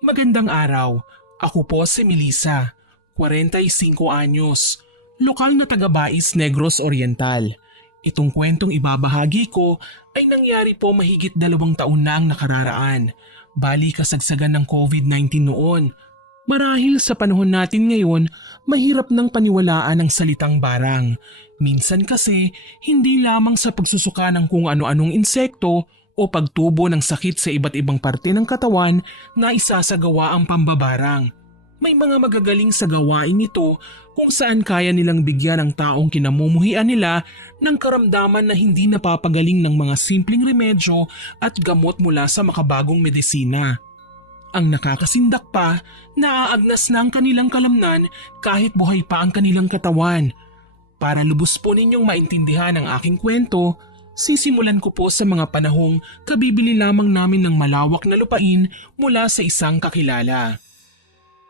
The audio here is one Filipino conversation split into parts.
Magandang araw. Ako po si Melissa, 45 anyos, lokal na taga-Bais Negros Oriental. Itong kwentong ibabahagi ko ay nangyari po mahigit 2 taon na ang nakararaan. Bali kasagsagan ng COVID-19 noon. Marahil sa panahon natin ngayon, mahirap nang paniwalaan ang salitang barang. Minsan kasi, hindi lamang sa pagsusuka ng kung ano-anong insekto o pagtubo ng sakit sa iba't ibang parte ng katawan na isasagawa ang pambabarang. May mga magagaling sa gawain nito kung saan kaya nilang bigyan ang taong kinamumuhian nila ng karamdaman na hindi napapagaling ng mga simpleng remedyo at gamot mula sa makabagong medisina. Ang nakakasindak pa, naaagnas na ang kanilang kalamnan kahit buhay pa ang kanilang katawan. Para lubos po ninyong maintindihan ang aking kwento, sisimulan ko po sa mga panahong kabibili lamang namin ng malawak na lupain mula sa isang kakilala.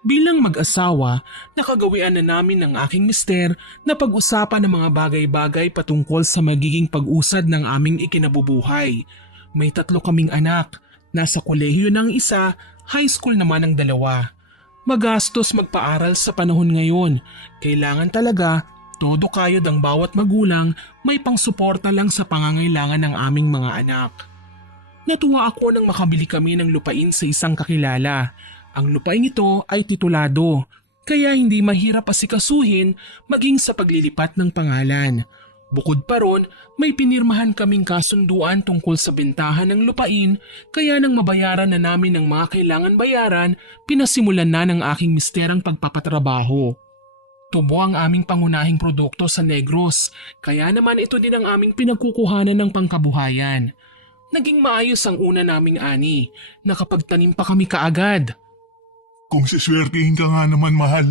Bilang mag-asawa, nakagawian na namin ng aking mister na pag-usapan ng mga bagay-bagay patungkol sa magiging pag-usad ng aming ikinabubuhay. May 3 kaming anak, nasa kolehiyo ng isa, high school naman ang 2. Magastos magpaaral sa panahon ngayon, kailangan talaga todo kayod ang bawat magulang may pangsuporta lang sa pangangailangan ng aming mga anak. Natuwa ako nang makabili kami ng lupain sa isang kakilala. Ang lupain ito ay titulado, kaya hindi mahirap asikasuhin maging sa paglilipat ng pangalan. Bukod pa ron, may pinirmahan kaming kasunduan tungkol sa bentahan ng lupain, kaya nang mabayaran na namin ang mga kailangan bayaran, pinasimulan na ng aking mister ang pagpapatrabaho. Tubo ang aming pangunahing produkto sa Negros, kaya naman ito din ang aming pinagkukuhanan ng pangkabuhayan. Naging maayos ang una naming ani, nakapagtanim pa kami kaagad. Kung siswertihin ka nga naman, mahal,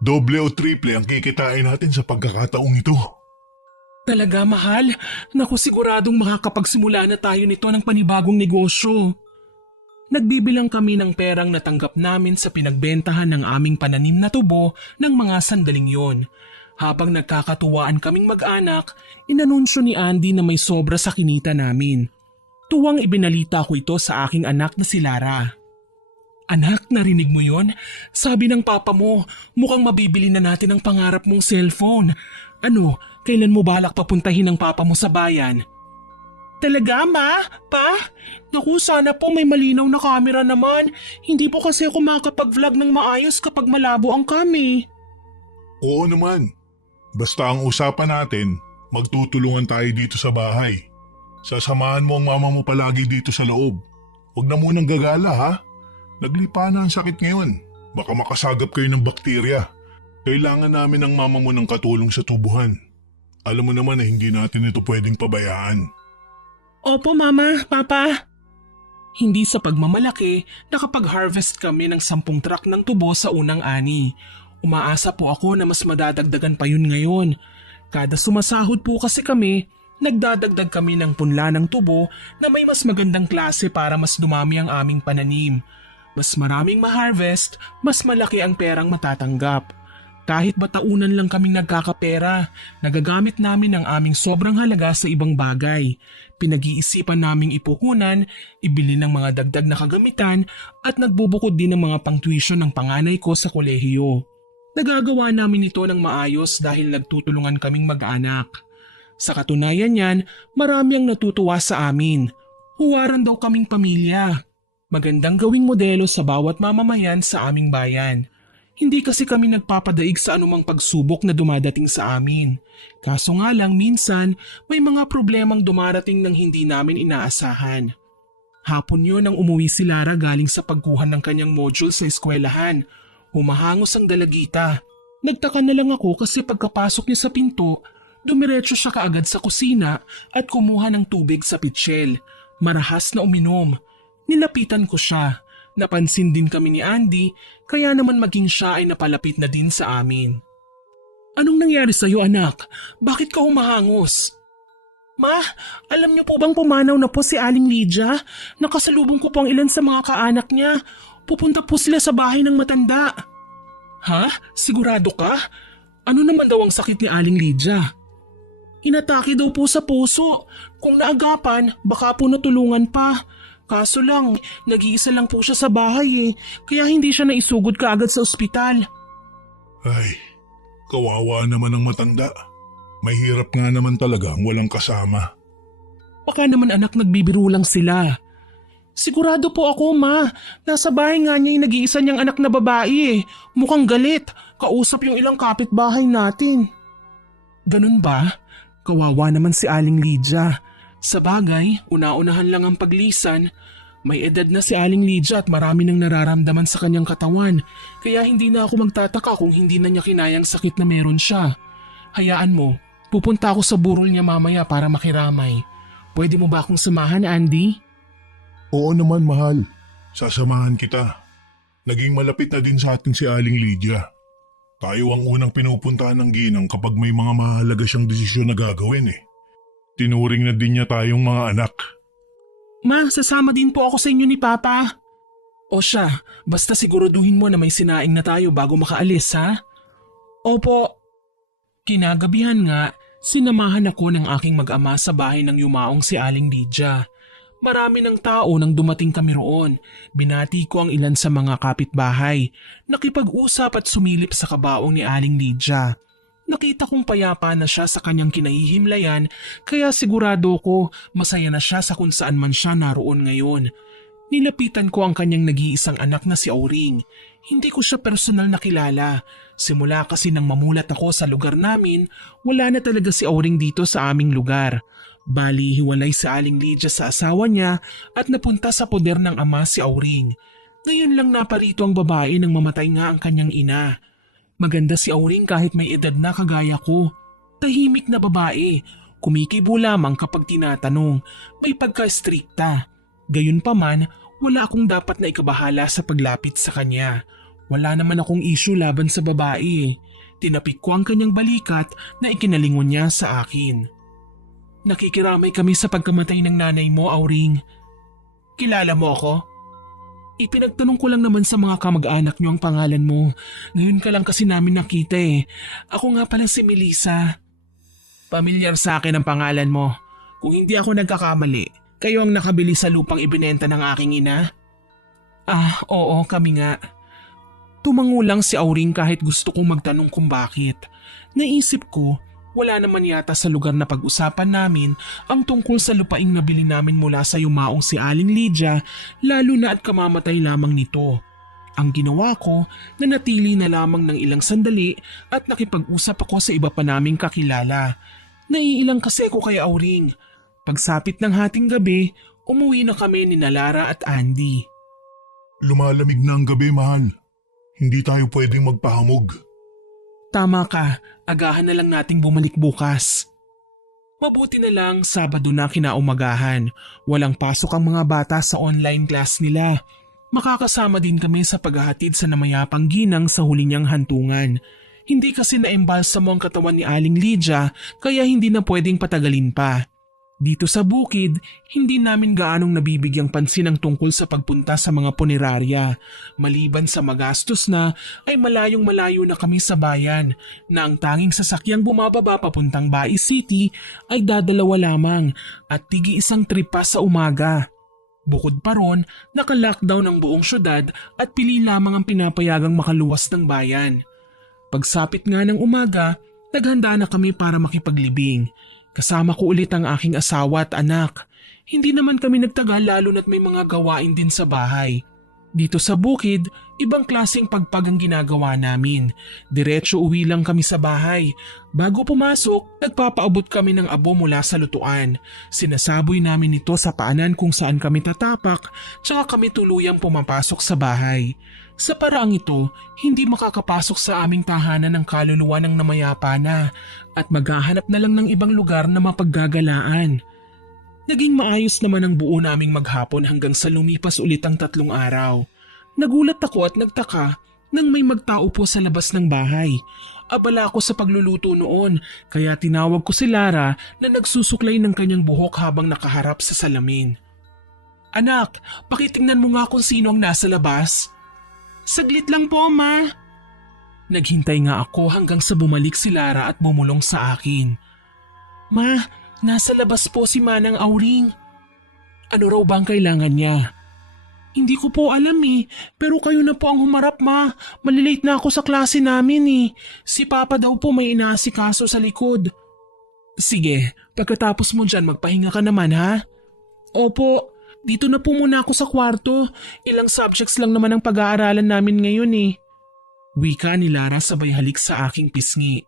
doble o triple ang kikitain natin sa pagkakataong ito. Talaga mahal, naku siguradong makakapagsimula na tayo nito ng panibagong negosyo. Nagbibilang kami ng perang natanggap namin sa pinagbentahan ng aming pananim na tubo ng mga sandaling yon. Habang nagkakatuwaan kaming mag-anak, inanunsyo ni Andy na may sobra sa kinita namin. Tuwang ibinalita ko ito sa aking anak na si Lara. Anak, narinig mo yon? Sabi ng papa mo, mukhang mabibili na natin ang pangarap mong cellphone. Ano, kailan mo balak papuntahin ang papa mo sa bayan? Talaga, ma? Pa? Naku, sana po may malinaw na camera naman. Hindi po kasi ako makapag-vlog ng maayos kapag malabo ang kami. Oo naman. Basta ang usapan natin, magtutulungan tayo dito sa bahay. Sasamahan mo ang mama mo palagi dito sa loob. Huwag na munang gagala, ha? Naglipa na ang sakit ngayon. Baka makasagap kayo ng bakterya. Kailangan namin ng mama mo ng katulong sa tubuhan. Alam mo naman na hindi natin ito pwedeng pabayaan. Opo, mama, papa. Hindi sa pagmamalaki, nakapag-harvest kami ng 10 truck ng tubo sa unang ani. Umaasa po ako na mas madadagdagan pa yun ngayon. Kada sumasahod po kasi kami, nagdadagdag kami ng punla ng tubo na may mas magandang klase para mas dumami ang aming pananim. Mas maraming ma-harvest, mas malaki ang perang matatanggap. Kahit bataunan lang kaming nagkakapera, nagagamit namin ang aming sobrang halaga sa ibang bagay. Pinag-iisipan naming ipuhunan, ibili ng mga dagdag na kagamitan at nagbubukod din ng mga pang-tuition ng panganay ko sa kolehiyo. Nagagawa namin ito ng maayos dahil nagtutulungan kaming mag-anak. Sa katunayan niyan, marami ang natutuwa sa amin. Huwaran daw kaming pamilya. Magandang gawing modelo sa bawat mamamayan sa aming bayan. Hindi kasi kami nagpapadaig sa anumang pagsubok na dumadating sa amin. Kaso nga lang minsan may mga problemang dumarating nang hindi namin inaasahan. Hapon yun nang umuwi si Lara galing sa pagkuhan ng kanyang module sa eskwelahan. Humahangos ang dalagita. Nagtaka na lang ako kasi pagkapasok niya sa pinto, dumiretso siya kaagad sa kusina at kumuha ng tubig sa pitsyel. Marahas na uminom. Nilapitan ko siya. Napansin din kami ni Andy, kaya naman maging siya ay napalapit na din sa amin. Anong nangyari sa'yo, anak? Bakit ka humahangos? Ma, alam niyo po bang pumanaw na po si Aling Lydia? Nakasalubong ko po ang ilan sa mga kaanak niya. Pupunta po sila sa bahay ng matanda. Ha? Sigurado ka? Ano naman daw ang sakit ni Aling Lydia? Inatake daw po sa puso. Kung naagapan, baka po natulungan pa. Kaso lang, nag-iisa lang po siya sa bahay kaya hindi siya naisugod kaagad sa ospital. Ay, kawawa naman ang matanda. Mahirap nga naman talaga ang walang kasama. Baka naman anak nagbibiro lang sila. Sigurado po ako ma, nasa bahay nga niya yung nag-iisa niyang anak na babae Mukhang galit, kausap yung ilang kapitbahay natin. Ganun ba? Kawawa naman si Aling Lydia. Sa bagay, una-unahan lang ang paglisan. May edad na si Aling Lydia at marami nang nararamdaman sa kanyang katawan. Kaya hindi na ako magtataka kung hindi na niya kinayang sakit na meron siya. Hayaan mo, pupunta ako sa burol niya mamaya para makiramay. Pwede mo ba akong samahan, Andy? Oo naman, mahal. Sasamahan kita. Naging malapit na din sa atin si Aling Lydia. Tayo ang unang pinupuntahan ng ginang kapag may mga mahalaga siyang desisyon na gagawin Tinuring na din niya tayong mga anak. Ma, sasama din po ako sa inyo ni Papa. O siya, basta siguraduhin mo na may sinaing na tayo bago makaalis, ha? Opo. Kinagabihan nga, sinamahan ako ng aking mag-ama sa bahay ng yumaong si Aling Lydia. Marami ng tao nang dumating kami roon. Binati ko ang ilan sa mga kapitbahay. Nakipag-usap at sumilip sa kabaong ni Aling Lydia. Nakita kong payapa na siya sa kanyang kinahihimlayan kaya sigurado ko masaya na siya sa kung saan man siya naroon ngayon. Nilapitan ko ang kanyang nag-iisang anak na si Auring. Hindi ko siya personal na kilala. Simula kasi nang mamulat ako sa lugar namin, wala na talaga si Auring dito sa aming lugar. Bali, hiwalay si Aling Lydia sa asawa niya at napunta sa poder ng ama si Auring. Ngayon lang naparito ang babae nang mamatay nga ang kanyang ina. Maganda si Auring kahit may edad na kagaya ko. Tahimik na babae, kumikibo lamang kapag tinatanong, may pagka-strikta. Gayunpaman, wala akong dapat na ikabahala sa paglapit sa kanya. Wala naman akong issue laban sa babae. Tinapik ko ang kanyang balikat na ikinalingon niya sa akin. Nakikiramay kami sa pagkamatay ng nanay mo, Auring. Kilala mo ako? Ipinagtanong ko lang naman sa mga kamag-anak niyo ang pangalan mo. Ngayon ka lang kasi namin nakita Ako nga pala si Melissa. Pamilyar sa akin ang pangalan mo. Kung hindi ako nagkakamali, kayo ang nakabili sa lupang ibinenta ng aking ina? Ah, oo, kami nga. Tumango lang si Auring kahit gusto kong magtanong kung bakit. Naisip ko, wala naman yata sa lugar na pag-usapan namin ang tungkol sa lupaing nabili namin mula sa yumaong si Aling Lydia, lalo na at kamamatay lamang nito. Ang ginawa ko, nanatili na lamang ng ilang sandali at nakipag-usap ako sa iba pa naming kakilala. Naiilang kasi ko kay Auring. Pagsapit ng hating gabi, umuwi na kami ni Lara at Andy. Lumalamig na ang gabi, mahal. Hindi tayo pwedeng magpahamog. Tama ka, agahan na lang nating bumalik bukas. Mabuti na lang Sabado na kinaumagahan. Walang pasok ang mga bata sa online class nila. Makakasama din kami sa paghahatid sa namayapang ginang sa huli niyang hantungan. Hindi kasi naembalsamo ang katawan ni Aling Lydia kaya hindi na pwedeng patagalin pa. Dito sa bukid, hindi namin gaanong nabibigyang pansin ang tungkol sa pagpunta sa mga punerarya. Maliban sa magastos na, ay malayong-malayo na kami sa bayan na ang tanging sasakyang bumababa papuntang Bai City ay dadalawa lamang at tigi isang trip pa sa umaga. Bukod pa ron, naka-lockdown ang buong syudad at pili lamang ang pinapayagang makaluwas ng bayan. Pagsapit nga ng umaga, naghanda na kami para makipaglibing. Kasama ko ulit ang aking asawa at anak. Hindi naman kami nagtagal lalo na't may mga gawain din sa bahay. Dito sa bukid, ibang klaseng pagpag ang ginagawa namin. Diretso uwi lang kami sa bahay. Bago pumasok, nagpapaabot kami ng abo mula sa lutuan. Sinasaboy namin ito sa paanan kung saan kami tatapak, tsaka kami tuluyang pumapasok sa bahay. Sa paraang ito, hindi makakapasok sa aming tahanan ng kaluluwa ng namayapa na at maghahanap na lang ng ibang lugar na mapaggagalaan. Naging maayos naman ang buo naming maghapon hanggang sa lumipas ulit ang 3 araw. Nagulat ako at nagtaka nang may magtao po sa labas ng bahay. Abala ako sa pagluluto noon kaya tinawag ko si Lara na nagsusuklay ng kanyang buhok habang nakaharap sa salamin. Anak, pakitingnan mo nga kung sino ang nasa labas. Saglit lang po, Ma. Naghintay nga ako hanggang sa bumalik si Lara at bumulong sa akin. Ma, nasa labas po si Manang Auring. Ano raw bang kailangan niya? Hindi ko po alam pero kayo na po ang humarap ma. Malilate na ako sa klase namin Si Papa daw po may inaasikaso sa likod. Sige, pagkatapos mo dyan magpahinga ka naman ha? Opo, dito na po muna ako sa kwarto. Ilang subjects lang naman ang pag-aaralan namin ngayon Wika ni Lara sabay halik sa aking pisngi.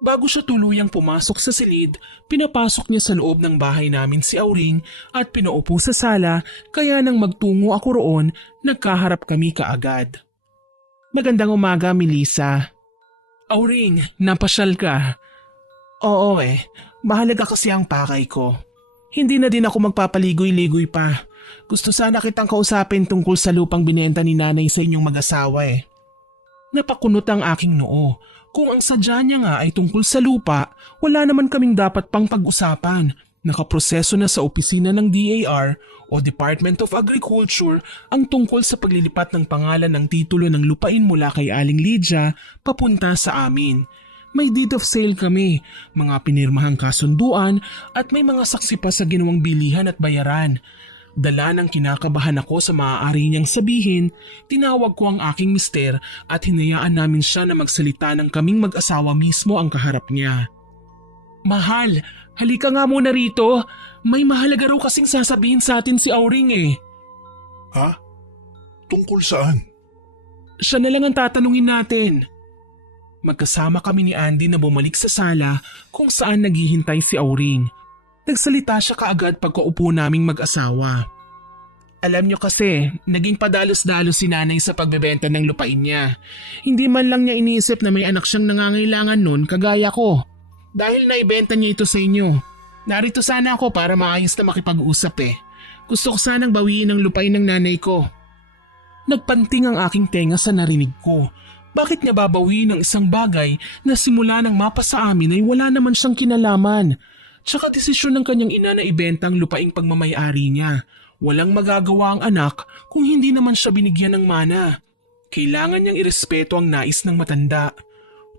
Bago siya tuluyang pumasok sa silid, pinapasok niya sa loob ng bahay namin si Auring at pinaupo sa sala kaya nang magtungo ako roon, nagkaharap kami kaagad. Magandang umaga, Melissa. Auring, napasyal ka. Oo mahalaga kasi ang pakay ko. Hindi na din ako magpapaligoy-ligoy pa. Gusto sana kitang kausapin tungkol sa lupang binenta ni nanay sa inyong mag-asawa Napakunot ang aking noo. Kung ang sadya niya nga ay tungkol sa lupa, wala naman kaming dapat pang pag-usapan. Nakaproseso na sa opisina ng DAR o Department of Agriculture ang tungkol sa paglilipat ng pangalan ng titulo ng lupain mula kay Aling Lydia papunta sa amin. May deed of sale kami, mga pinirmahang kasunduan at may mga saksi pa sa ginawang bilihan at bayaran. Dala ng kinakabahan ako sa maaari niyang sabihin, tinawag ko ang aking mister at hinayaan namin siya na magsalita ng kaming mag-asawa mismo ang kaharap niya. Mahal, halika nga muna rito. May mahalaga raw kasing sasabihin sa atin si Auring Ha? Tungkol saan? Siya na lang ang tatanungin natin. Magkasama kami ni Andy na bumalik sa sala kung saan naghihintay si Auring. Nagsalita siya kaagad pagkaupo naming mag-asawa. Alam niyo kasi, naging padalos-dalos si nanay sa pagbebenta ng lupain niya. Hindi man lang niya iniisip na may anak siyang nangangailangan nun kagaya ko. Dahil naibenta niya ito sa inyo. Narito sana ako para maayos na makipag-usap Gusto ko sanang bawiin ang lupain ng nanay ko. Nagpanting ang aking tenga sa narinig ko. Bakit niya babawiin ang isang bagay na simula nang mapa sa amin ay wala naman siyang kinalaman? Tsaka desisyon ng kanyang ina na ibenta ang lupaing pagmamayari niya. Walang magagawa ang anak kung hindi naman siya binigyan ng mana. Kailangan niyang irespeto ang nais ng matanda.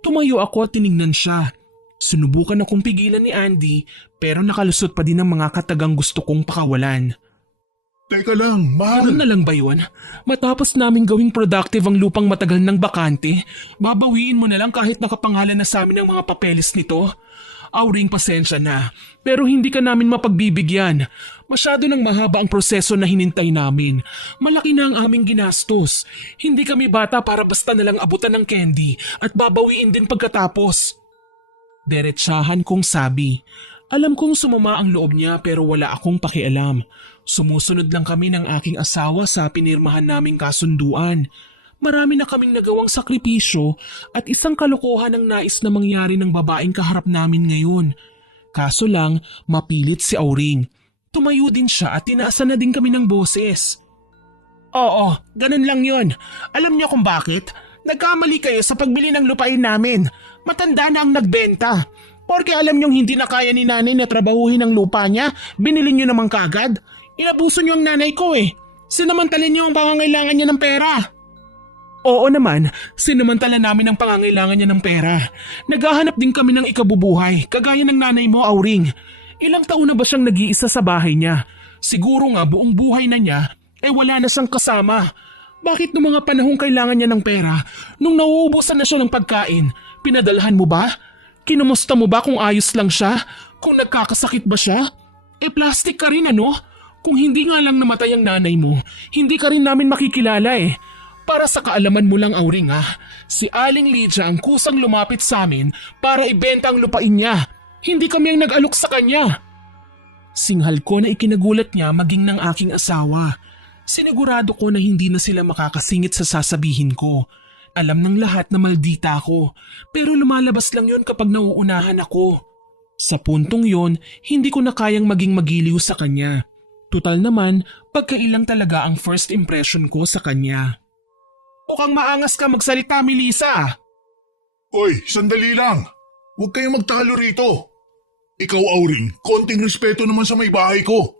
Tumayo ako at tinignan siya. Sinubukan akong pigilan ni Andy pero nakalusot pa din ang mga katagang gusto kong pakawalan. Teka lang, mahal. Ano na lang ba yun? Matapos namin gawing productive ang lupang matagal ng bakante, babawiin mo na lang kahit nakapangalan na sa amin ang mga papeles nito? Auring, pasensya na, pero hindi ka namin mapagbibigyan. Masyado nang mahaba ang proseso na hinintay namin. Malaki na ang aming ginastos. Hindi kami bata para basta na lang abutan ng candy at babawiin din pagkatapos. Diretsahan kong sabi. Alam kong sumama ang loob niya pero wala akong pakialam. Sumusunod lang kami ng aking asawa sa pinirmahan naming kasunduan. Marami na kaming nagawang sakripisyo at isang kalokohan ang nais na mangyari ng babaeng kaharap namin ngayon. Kaso lang, mapilit si Auring. Tumayo din siya at tinaasan na din kami ng boses. Oo, ganun lang yon. Alam niyo kung bakit? Nagkamali kayo sa pagbili ng lupain namin. Matanda na ang nagbenta. Porque alam niyong hindi na kaya ni nanay na trabahuhin ang lupa niya, binili niyo naman kaagad. Inabuso niyo ang nanay ko Sinamantalin niyo ang pangangailangan niya ng pera. Oo naman, sinamantala namin ang pangangailangan niya ng pera. Naghahanap din kami ng ikabubuhay, kagaya ng nanay mo, Auring. Ilang taon na ba siyang nag-iisa sa bahay niya? Siguro nga buong buhay na niya, wala na siyang kasama. Bakit noong mga panahong kailangan niya ng pera, nung nauubusan na siya ng pagkain, pinadalhan mo ba? Kinumusta mo ba kung ayos lang siya? Kung nagkakasakit ba siya? Plastic ka rin Kung hindi nga lang namatay ang nanay mo, hindi ka rin namin makikilala Para sa kaalaman mo lang, Auring si Aling Lydia ang kusang lumapit sa amin para ibenta ang lupain niya. Hindi kami ang nag-alok sa kanya. Singhal ko na ikinagulat niya maging ng aking asawa. Sinigurado ko na hindi na sila makakasingit sa sasabihin ko. Alam ng lahat na maldita ako, pero lumalabas lang yon kapag nauunahan ako. Sa puntong yon, hindi ko na kayang maging magiliw sa kanya. Tutal naman, pagkailang talaga ang first impression ko sa kanya. Mukhang maangas ka magsalita, Melissa. Oy, sandali lang. Huwag kayong magtalo rito. Ikaw, Auring, konting respeto naman sa may bahay ko.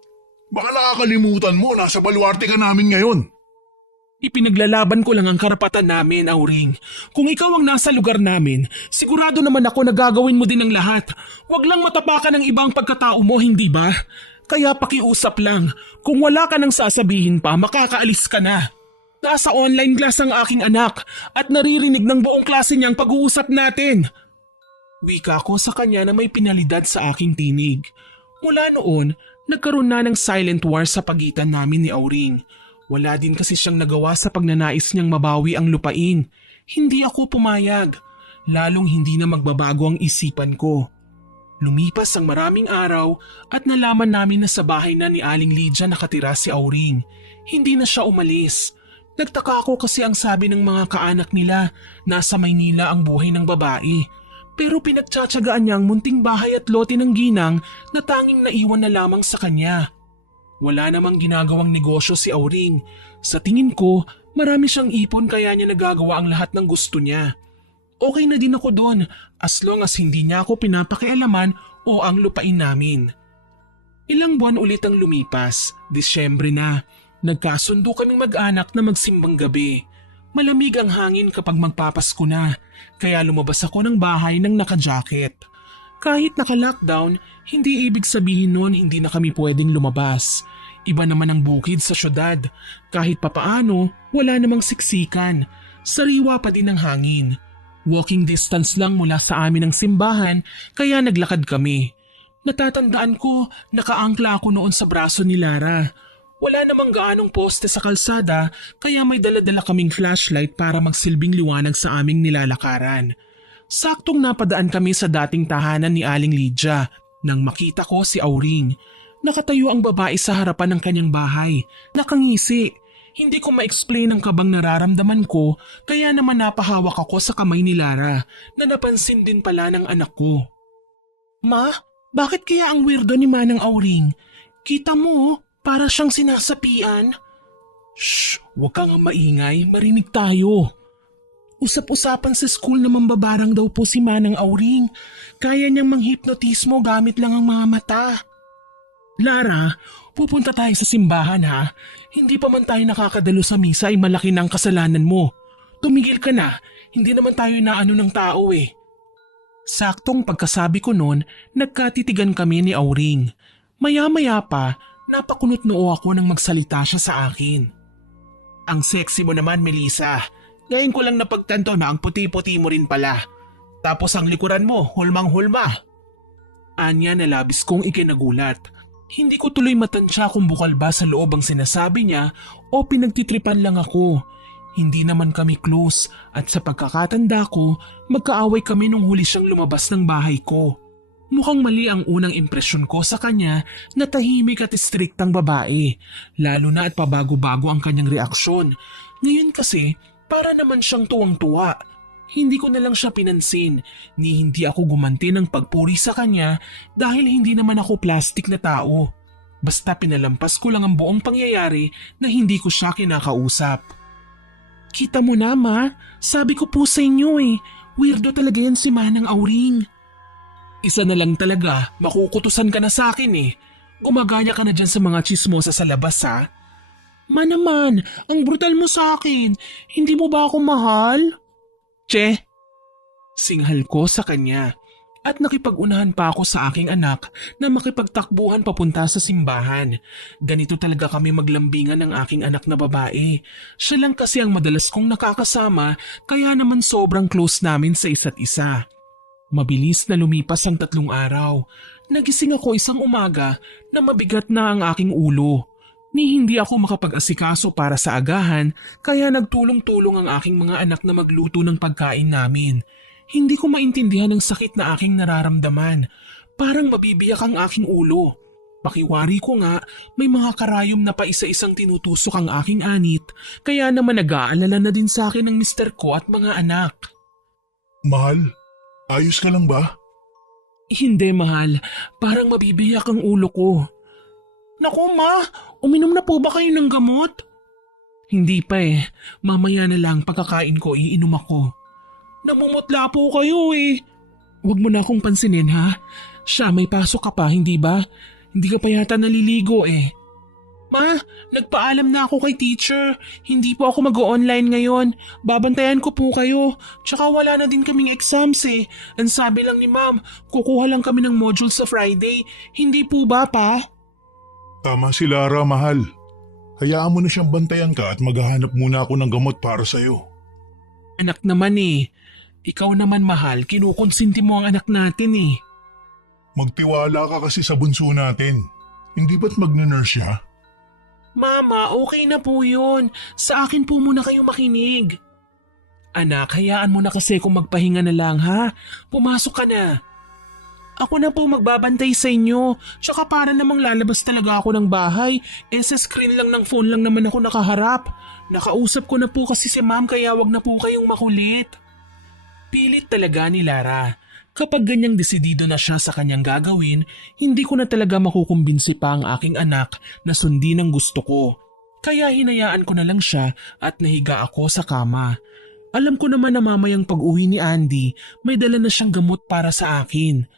Baka nakakalimutan mo, nasa baluarte ka namin ngayon. Ipinaglalaban ko lang ang karapatan namin, Auring. Kung ikaw ang nasa lugar namin, sigurado naman ako na gagawin mo din ang lahat. Huwag lang matapakan ng ibang pagkatao mo, hindi ba? Kaya pakiusap lang, kung wala ka nang sasabihin pa, makakaalis ka na. Nasa online class ang aking anak at naririnig ng buong klase niyang pag-uusap natin. Wika ko sa kanya na may pinalidad sa aking tinig. Mula noon, nagkaroon na ng silent war sa pagitan namin ni Auring. Wala din kasi siyang nagawa sa pagnanais niyang mabawi ang lupain. Hindi ako pumayag, lalong hindi na magbabago ang isipan ko. Lumipas ang maraming araw at nalaman namin na sa bahay na ni Aling Lydia nakatira si Auring. Hindi na siya umalis. Nagtaka ako kasi ang sabi ng mga kaanak nila, nasa Maynila ang buhay ng babae. Pero pinagtsatsagaan niya ang munting bahay at lote ng ginang na tanging naiwan na lamang sa kanya. Wala namang ginagawang negosyo si Auring. Sa tingin ko, marami siyang ipon kaya niya nagagawa ang lahat ng gusto niya. Okay na din ako doon as long as hindi niya ako pinapakialaman o ang lupain namin. Ilang buwan ulit ang lumipas, Disyembre na. Nagkasundo kaming mag-anak na magsimbang gabi. Malamig ang hangin kapag magpapasko na, kaya lumabas ako ng bahay ng naka-jacket. Kahit naka-lockdown, hindi ibig sabihin noon hindi na kami pwedeng lumabas. Iba naman ang bukid sa syudad. Kahit papaano, wala namang siksikan. Sariwa pa din ang hangin. Walking distance lang mula sa amin ang simbahan kaya naglakad kami. Natatandaan ko, nakaangkla ako noon sa braso ni Lara. Wala namang gaanong poste sa kalsada kaya may dala-dala kaming flashlight para magsilbing liwanag sa aming nilalakaran. Saktong napadaan kami sa dating tahanan ni Aling Lydia nang makita ko si Auring. Nakatayo ang babae sa harapan ng kanyang bahay, nakangisi. Hindi ko ma-explain ang kabang nararamdaman ko kaya naman napahawak ako sa kamay ni Lara na napansin din pala ng anak ko. Ma, bakit kaya ang weirdo ni Manang Auring? Kita mo, para siyang sinasapian. Shh, huwag kang maingay, marinig tayo. Usap-usapan sa school na mambabarang daw po si Manang Auring. Kaya niyang manghipnotismo gamit lang ang mga mata. Lara, pupunta tayo sa simbahan ha. Hindi pa man tayo nakakadalo sa misa ay malaki na ang kasalanan mo. Tumigil ka na, hindi naman tayo inaano ng tao eh. Saktong pagkasabi ko noon, nagkatitigan kami ni Auring. Maya-maya pa, napakunot noo ako nang magsalita siya sa akin. Ang sexy mo naman, Melissa. Ngayon ko lang napagtanto na ang puti-puti mo rin pala. Tapos ang likuran mo, hulmang-hulma. Anya na labis kong ikinagulat. Hindi ko tuloy matansya kung bukal ba sa loob ang sinasabi niya o pinagtitripan lang ako. Hindi naman kami close at sa pagkakatanda ko, magkaaway kami nung huli siyang lumabas ng bahay ko. Mukhang mali ang unang impresyon ko sa kanya na tahimik at striktang babae, lalo na at pabago-bago ang kanyang reaksyon. Ngayon kasi, para naman siyang tuwang-tuwa. Hindi ko na lang siya pinansin, ni hindi ako gumanti ng pagpuri sa kanya dahil hindi naman ako plastic na tao. Basta pinalampas ko lang ang buong pangyayari na hindi ko siya kinakausap. Kita mo na ma, sabi ko po sa inyo eh, weirdo talaga yan si Manang Auring. Isa na lang talaga, makukutusan ka na sa akin eh. Gumagaya ka na dyan sa mga chismosa sa labas ha. Ma naman, ang brutal mo sa akin, hindi mo ba ako mahal? Che, singhal ko sa kanya at nakipag-unahan pa ako sa aking anak na makipagtakbuhan papunta sa simbahan. Ganito talaga kami maglambingan ng aking anak na babae. Siya lang kasi ang madalas kong nakakasama kaya naman sobrang close namin sa isa't isa. Mabilis na lumipas ang 3 araw. Nagising ako isang umaga na mabigat na ang aking ulo. Ni hindi ako makapag-asikaso para sa agahan kaya nagtulong-tulong ang aking mga anak na magluto ng pagkain namin. Hindi ko maintindihan ang sakit na aking nararamdaman. Parang mabibiyak ang aking ulo. Pakiwari ko nga, may mga karayom na pa isa-isang tinutusok ang aking anit kaya naman nag-aalala na din sa akin ng mister ko at mga anak. Mahal, ayos ka lang ba? Hindi mahal, parang mabibiyak ang ulo ko. Naku ma, uminom na po ba kayo ng gamot? Hindi pa eh, mamaya na lang pagkakain ko iinom ako. Namumutla po kayo eh. Huwag mo na akong pansinin ha. Siya may pasok ka pa, hindi ba? Hindi ka pa yata naliligo eh. Ma, nagpaalam na ako kay teacher. Hindi po ako mag-o-online ngayon. Babantayan ko po kayo. Tsaka wala na din kaming exams eh. Ang sabi lang ni ma'am, kukuha lang kami ng module sa Friday. Hindi po ba pa? Tama si Lara, mahal. Hayaan mo na siyang bantayan ka at maghahanap muna ako ng gamot para sa'yo. Anak naman eh. Ikaw naman mahal, kinukonsinti mo ang anak natin eh. Magtiwala ka kasi sa bunso natin. Hindi ba't magne-nurse siya? Mama, okay na po yun. Sa akin po muna kayo makinig. Anak, hayaan mo na kasi kung magpahinga na lang ha. Pumasok ka na. Ako na po magbabantay sa inyo. Tsaka para namang lalabas talaga ako ng bahay. Sa screen lang ng phone lang naman ako nakaharap. Nakausap ko na po kasi si ma'am kaya wag na po kayong makulit. Pilit talaga ni Lara. Kapag ganyang desidido na siya sa kanyang gagawin, hindi ko na talaga makukumbinsi pa ang aking anak na sundin ang gusto ko. Kaya hinayaan ko na lang siya at nahiga ako sa kama. Alam ko naman na mamayang pag-uwi ni Andy, may dala na siyang gamot para sa akin.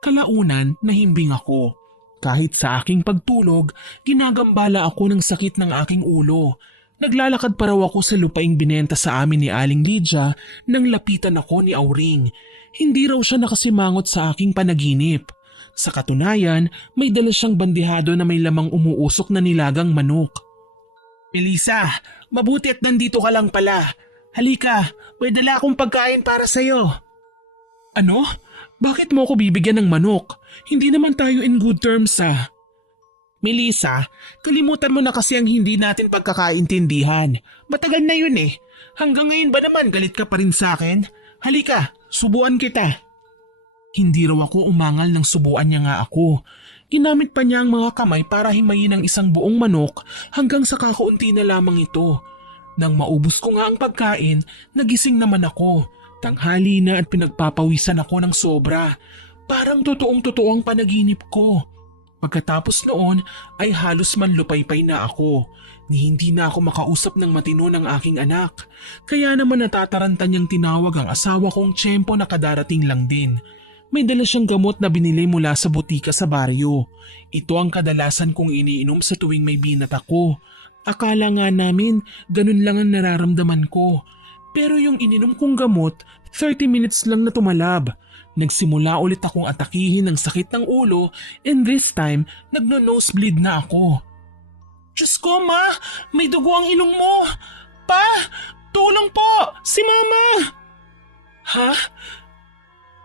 Kalaunan, nahimbing ako. Kahit sa aking pagtulog, ginagambala ako ng sakit ng aking ulo. Naglalakad pa raw ako sa lupaing binenta sa amin ni Aling Lydia nang lapitan ako ni Auring. Hindi raw siya nakasimangot sa aking panaginip. Sa katunayan, may dala siyang bandihado na may lamang umuusok na nilagang manok. Melissa, mabuti at nandito ka lang pala. Halika, may dala akong pagkain para sa'yo. Ano? Bakit mo ako bibigyan ng manok? Hindi naman tayo in good terms ah. Melissa, kalimutan mo na kasi ang hindi natin pagkakaintindihan. Matagal na yun eh. Hanggang ngayon ba naman galit ka pa rin sa akin? Halika, subuan kita. Hindi raw ako umangal nang subuan niya nga ako. Ginamit pa niya ang mga kamay para himayin ang isang buong manok hanggang sa kakaunti na lamang ito. Nang maubos ko nga ang pagkain, nagising naman ako. Tanghali na at pinagpapawisan ako ng sobra. Parang totoong-totoo ang panaginip ko. Pagkatapos noon ay halos manlupaypay na ako. Ni hindi na ako makausap ng matino ng aking anak. Kaya naman natataranta niyang tinawag ang asawa kong tiyempo na kadarating lang din. May dala siyang gamot na binili mula sa butika sa baryo. Ito ang kadalasan kong iniinom sa tuwing may binat ako. Akala nga namin ganun lang ang nararamdaman ko. Pero yung ininom kong gamot, 30 minutes lang na tumalab. Nagsimula ulit akong atakihin ng sakit ng ulo and this time, nagno-nosebleed na ako. Diyos ko ma, may dugo ang ilong mo. Pa, tulong po, si mama. Ha?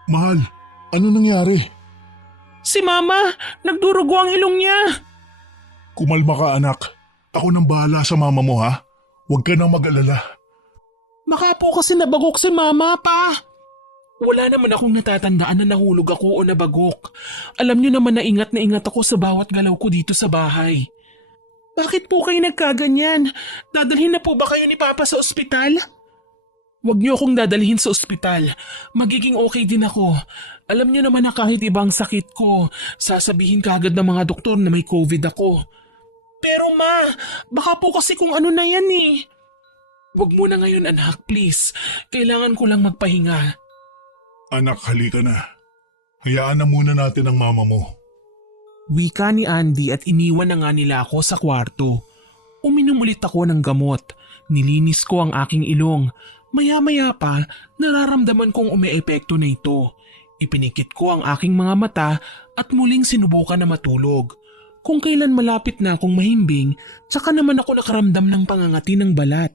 Mahal, ano nangyari? Si mama, nagdurugo ang ilong niya. Kumalma ka anak. Ako nang bahala sa mama mo ha. Huwag ka nang mag-alala. Baka po kasi nabagok si mama pa. Wala naman akong natatandaan na nahulog ako o nabagok. Alam niyo naman na ingat ako sa bawat galaw ko dito sa bahay. Bakit po kayo nagkaganyan? Dadalhin na po ba kayo ni Papa sa ospital? Huwag niyo akong dadalhin sa ospital. Magiging okay din ako. Alam niyo naman na kahit ibang sakit ko, sasabihin kaagad ng mga doktor na may COVID ako. Pero ma, baka po kasi kung ano na yan eh. Huwag mo na ngayon anak, please. Kailangan ko lang magpahinga. Anak, halika na. Hayaan na muna natin ang mama mo. Wika ni Andy at iniwan na nga nila ako sa kwarto. Uminom ulit ako ng gamot. Nilinis ko ang aking ilong. Maya-maya pa, nararamdaman kong umeepekto na ito. Ipinikit ko ang aking mga mata at muling sinubukan na matulog. Kung kailan malapit na akong mahimbing, tsaka naman ako nakaramdam ng pangangati ng balat.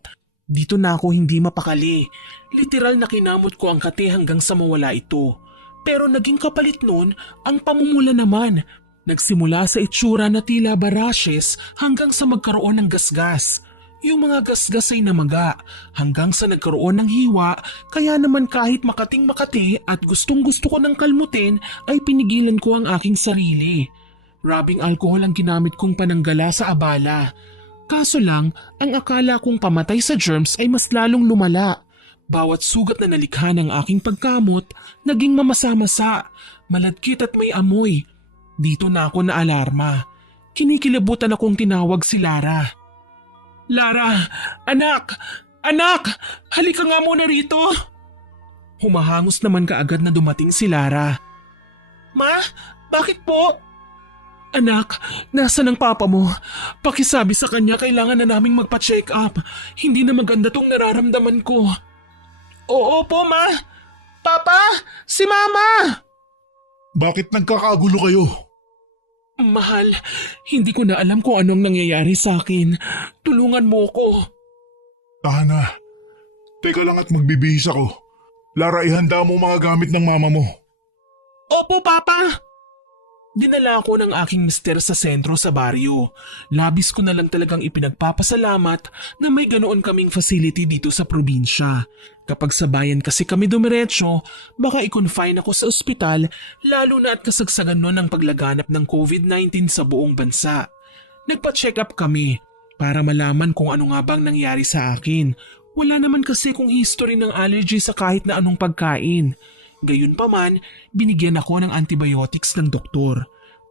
Dito na ako hindi mapakali. Literal na kinamot ko ang kate hanggang sa mawala ito. Pero naging kapalit nun ang pamumula naman. Nagsimula sa itsura na tila barashes hanggang sa magkaroon ng gasgas. Yung mga gasgas ay namaga hanggang sa nagkaroon ng hiwa, kaya naman kahit makating makati at gustong gusto ko ng kalmutin ay pinigilan ko ang aking sarili. Rubbing alcohol ang ginamit kong pananggala sa abala. Kaso lang, ang akala kong pamatay sa germs ay mas lalong lumala. Bawat sugat na nalikha ng aking pagkamot, naging mamasa-masa, maladkit at may amoy. Dito na ako naalarma. Kinikilabutan akong tinawag si Lara. Lara! Anak! Anak! Halika nga muna rito! Humahangos naman kaagad na dumating si Lara. Ma? Bakit po? Anak, nasaan ang papa mo? Pakisabi sa kanya kailangan na naming magpa-check up. Hindi na maganda tong nararamdaman ko. Oo po ma. Papa! Si mama! Bakit nagkakagulo kayo? Mahal, hindi ko na alam kung anong nangyayari sa akin. Tulungan mo ko. Tana, teka lang at magbibihis ako. Lara, ihanda mo mga gamit ng mama mo. Opo, Papa! Dinala ako ng aking mister sa sentro sa baryo. Labis ko na lang talagang ipinagpapasalamat na may ganoon kaming facility dito sa probinsya. Kapag sa bayan kasi kami dumiretso, baka i-confine ako sa ospital lalo na at kasagsagan nun ng paglaganap ng COVID-19 sa buong bansa. Nagpa-check up kami para malaman kung ano nga bang nangyari sa akin. Wala naman kasi kung history ng allergy sa kahit na anong pagkain. Gayunpaman, binigyan ako ng antibiotics ng doktor.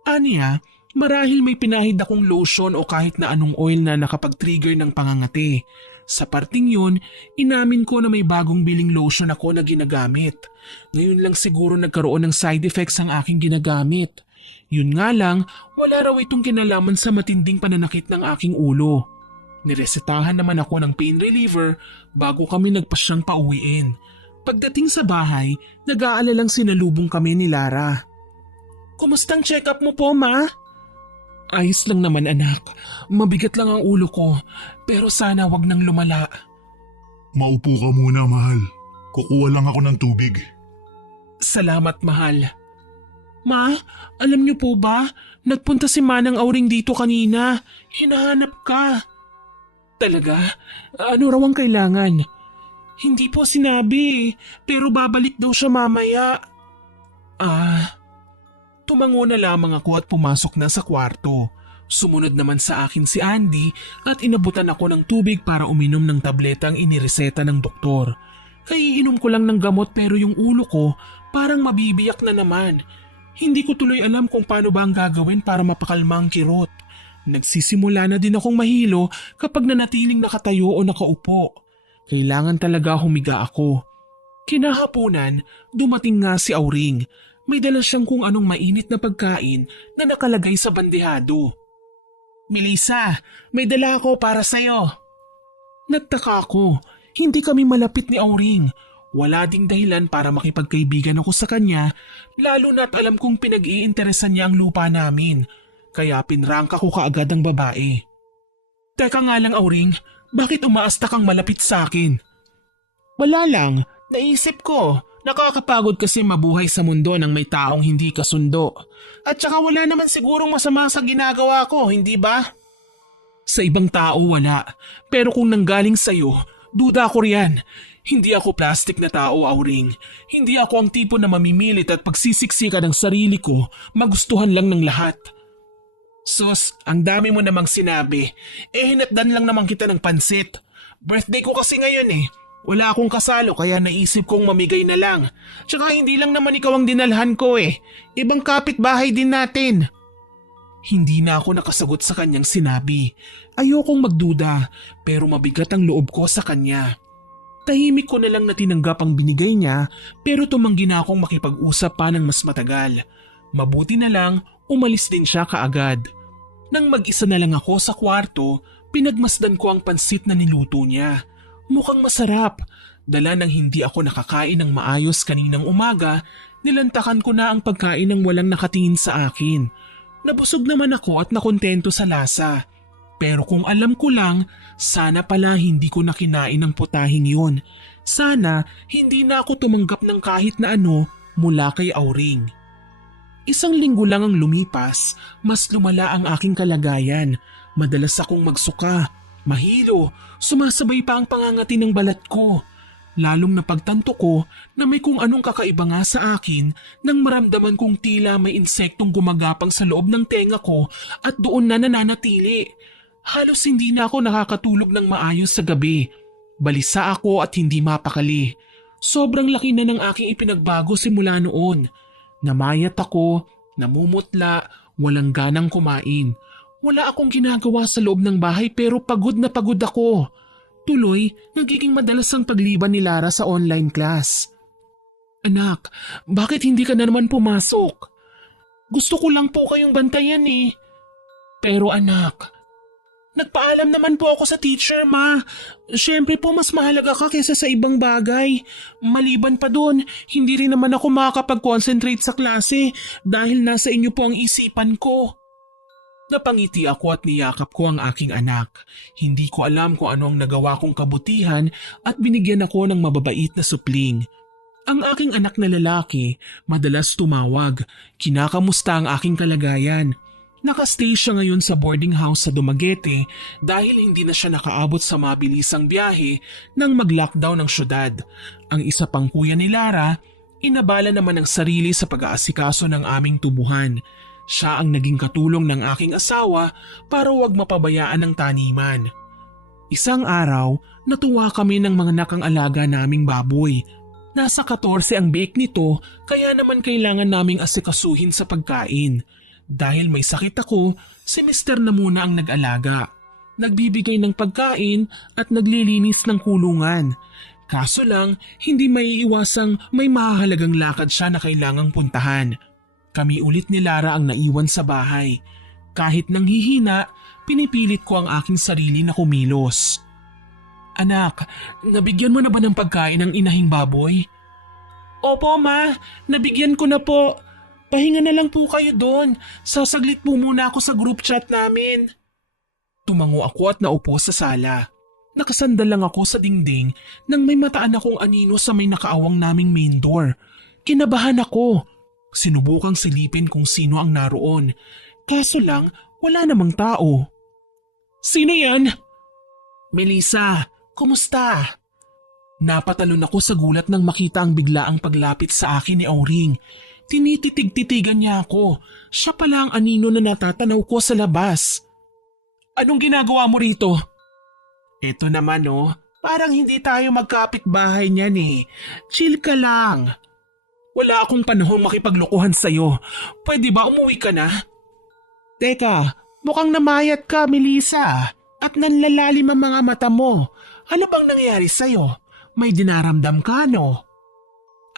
Aniya, marahil may pinahid akong lotion o kahit na anong oil na nakapag-trigger ng pangangati. Sa parting yun, inamin ko na may bagong biling lotion ako na ginagamit. Ngayon lang siguro nagkaroon ng side effects ang aking ginagamit. Yun nga lang, wala raw itong kinalaman sa matinding pananakit ng aking ulo. Niresetahan naman ako ng pain reliever bago kami nagpasyang pauwiin. Pagdating sa bahay, nag-aalalang sinalubong kami ni Lara. Kumustang check-up mo po, Ma? Ayos lang naman, anak. Mabigat lang ang ulo ko, pero sana wag nang lumala. Maupo ka muna, mahal. Kukuha lang ako ng tubig. Salamat, mahal. Ma, alam niyo po ba? Nagpunta si Manang Auring dito kanina. Hinahanap ka. Talaga? Ano raw ang kailangan? Hindi po sinabi, pero babalik daw siya mamaya. Tumango na lamang ako at pumasok na sa kwarto. Sumunod naman sa akin si Andy at inabutan ako ng tubig para uminom ng tabletang inireseta ng doktor. Kaiinom ko lang ng gamot pero yung ulo ko parang mabibiyak na naman. Hindi ko tuloy alam kung paano ba ang gagawin para mapakalma ang kirot. Nagsisimula na din akong mahilo kapag nanatiling nakatayo o nakaupo. Kailangan talaga humiga ako. Kinahaponan, dumating nga si Auring. May dala siyang kung anong mainit na pagkain na nakalagay sa bandehado. Melissa, may dala ako para sa'yo. Nagtaka ako, hindi kami malapit ni Auring. Wala ding dahilan para makipagkaibigan ako sa kanya, lalo na't alam kong pinag-iinteresan niya ang lupa namin. Kaya pinrangka ko kaagad ang babae. Teka nga lang, Auring, bakit umaasta kang malapit sa akin? Wala lang, naisip ko. Nakakapagod kasi mabuhay sa mundo ng may taong hindi kasundo. At saka wala naman sigurong masama sa ginagawa ko, hindi ba? Sa ibang tao wala, pero kung nanggaling sa'yo, duda ko riyan. Hindi ako plastic na tao, Auring. Hindi ako ang tipo na mamimilit at pagsisiksikan ng sarili ko, magustuhan lang ng lahat. Sus, ang dami mo namang sinabi. Hinatdan lang naman kita ng pansit. Birthday ko kasi ngayon eh. Wala akong kasalo kaya naisip kong mamigay na lang. Tsaka hindi lang naman ikaw ang dinalhan ko eh. Ibang kapitbahay din natin. Hindi na ako nakasagot sa kanyang sinabi. Ayokong magduda pero mabigat ang loob ko sa kanya. Tahimik ko na lang na tinanggap ang binigay niya pero tumanggi na akong makipag-usap pa ng mas matagal. Mabuti na lang umalis din siya kaagad. Nang mag-isa na lang ako sa kwarto, pinagmasdan ko ang pansit na niluto niya. Mukhang masarap. Dala ng hindi ako nakakain ng maayos kaninang umaga, nilantakan ko na ang pagkain ng walang nakatingin sa akin. Nabusog naman ako at nakontento sa lasa. Pero kung alam ko lang, sana pala hindi ko nakinain ang putahing yun. Sana hindi na ako tumanggap ng kahit na ano mula kay Auring. Isang linggo lang ang lumipas, mas lumala ang aking kalagayan. Madalas akong magsuka, mahilo, sumasabay pa ang pangangati ng balat ko. Lalong napagtanto ko na may kung anong kakaiba nga sa akin nang maramdaman kong tila may insektong gumagapang sa loob ng tenga ko at doon na nananatili. Halos hindi na ako nakakatulog ng maayos sa gabi. Balisa ako at hindi mapakali. Sobrang laki na ng aking ipinagbago simula noon. Namayat ako, namumutla, walang ganang kumain. Wala akong ginagawa sa loob ng bahay pero pagod na pagod ako. Tuloy, nagiging madalas ang pagliban ni Lara sa online class. Anak, bakit hindi ka na naman pumasok? Gusto ko lang po kayong bantayan eh. Pero anak, nagpaalam naman po ako sa teacher, ma. Siyempre po mas mahalaga ka kaysa sa ibang bagay. Maliban pa doon, hindi rin naman ako makakapag-concentrate sa klase dahil nasa inyo po ang isipan ko. Napangiti ako at niyakap ko ang aking anak. Hindi ko alam kung ano ang nagawa kong kabutihan at binigyan ako ng mababait na supling. Ang aking anak na lalaki, madalas tumawag, kinakamusta ang aking kalagayan. Nakastay siya ngayon sa boarding house sa Dumaguete dahil hindi na siya nakaabot sa mabilisang biyahe nang mag-lockdown ng syudad. Ang isa pang kuya ni Lara, inabala naman ang sarili sa pag-aasikaso ng aming tubuhan. Siya ang naging katulong ng aking asawa para huwag mapabayaan ng taniman. Isang araw, natuwa kami ng mga nakang alaga naming baboy. Nasa 14 ang biik nito kaya naman kailangan naming asikasuhin sa pagkain. Dahil may sakit ako, si Mr. na muna ang nag-alaga. Nagbibigay ng pagkain at naglilinis ng kulungan. Kaso lang, hindi maiiwasang may mahahalagang lakad siya na kailangang puntahan. Kami ulit ni Lara ang naiwan sa bahay. Kahit nanghihina, pinipilit ko ang aking sarili na kumilos. Anak, nabigyan mo na ba ng pagkain ng inahing baboy? Opo ma, nabigyan ko na po. Pahinga na lang po kayo doon. Sasaglit po muna ako sa group chat namin. Tumango ako at naupo sa sala. Nakasandal lang ako sa dingding nang may mataan akong anino sa may nakaawang naming main door. Kinabahan ako. Sinubukang silipin kung sino ang naroon. Kaso lang, wala namang tao. Sino yan? Melissa, kumusta? Napatalon ako sa gulat nang makita ang biglaang paglapit sa akin ni Auring. Tinititig-titigan niya ako. Siya pala ang anino na natatanaw ko sa labas. Anong ginagawa mo rito? Ito naman oh, parang hindi tayo magkapit-bahay niyan eh. Chill ka lang. Wala akong panahon makipaglokohan sa'yo. Pwede ba umuwi ka na? Teka, mukhang namayat ka, Melissa. At nanlalalim ang mga mata mo. Ano bang nangyari sa'yo? May dinaramdam ka, no?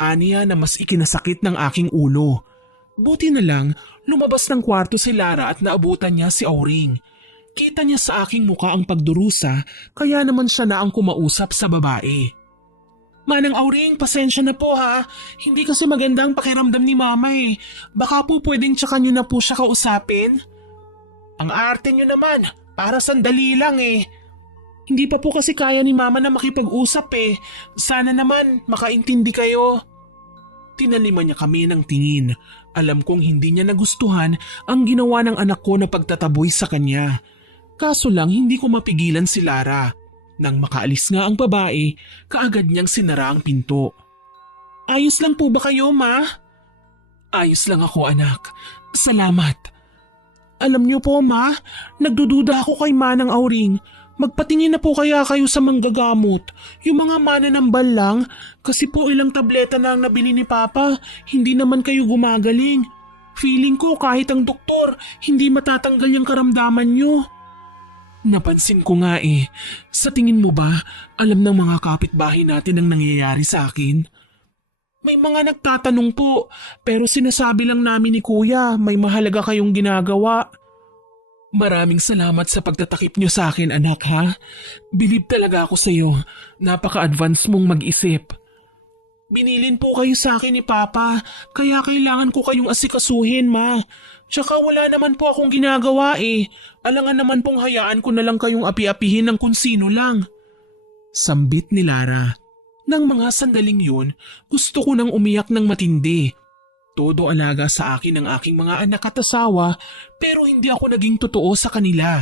Aniya na mas ikinasakit ng aking ulo. Buti na lang, lumabas ng kwarto si Lara at naabutan niya si Auring. Kita niya sa aking muka ang pagdurusa, kaya naman siya na ang kumausap sa babae. Manang Auring, pasensya na po ha. Hindi kasi maganda ang pakiramdam ni mama eh. Baka po pwedeng tsaka nyo na po siya kausapin? Ang arte nyo naman, para sandali lang eh. Hindi pa po kasi kaya ni mama na makipag-usap eh. Sana naman makaintindi kayo. Tinaliman niya kami ng tingin. Alam kong hindi niya nagustuhan ang ginawa ng anak ko na pagtataboy sa kanya. Kaso lang hindi ko mapigilan si Lara. Nang makaalis nga ang babae, kaagad niyang sinara ang pinto. Ayos lang po ba kayo, ma? Ayos lang ako, anak. Salamat. Alam niyo po, ma, nagdududa ako kay Manang Auring. Magpatingin na po kaya kayo sa manggagamot. Yung mga mananambal lang, kasi po ilang tableta na ang nabili ni Papa, hindi naman kayo gumagaling. Feeling ko kahit ang doktor, hindi matatanggal yung karamdaman niyo. Napansin ko nga eh. Sa tingin mo ba, alam ng mga kapitbahay natin ang nangyayari sa akin? May mga nagtatanong po, pero sinasabi lang namin ni Kuya, may mahalaga kayong ginagawa. Maraming salamat sa pagtatakip niyo sa akin, anak ha. Bilib talaga ako sa iyo. Napaka-advance mong mag-isip. Binilin po kayo sa akin ni Papa, kaya kailangan ko kayong asikasuhin, ma. Tsaka wala naman po akong ginagawa eh. Alangan naman pong hayaan ko na lang kayong api-apihin ng kung sino lang. Sambit ni Lara. Nang mga sandaling yun, gusto ko nang umiyak ng matindi. Todo alaga sa akin ang aking mga anak at asawa pero hindi ako naging totoo sa kanila.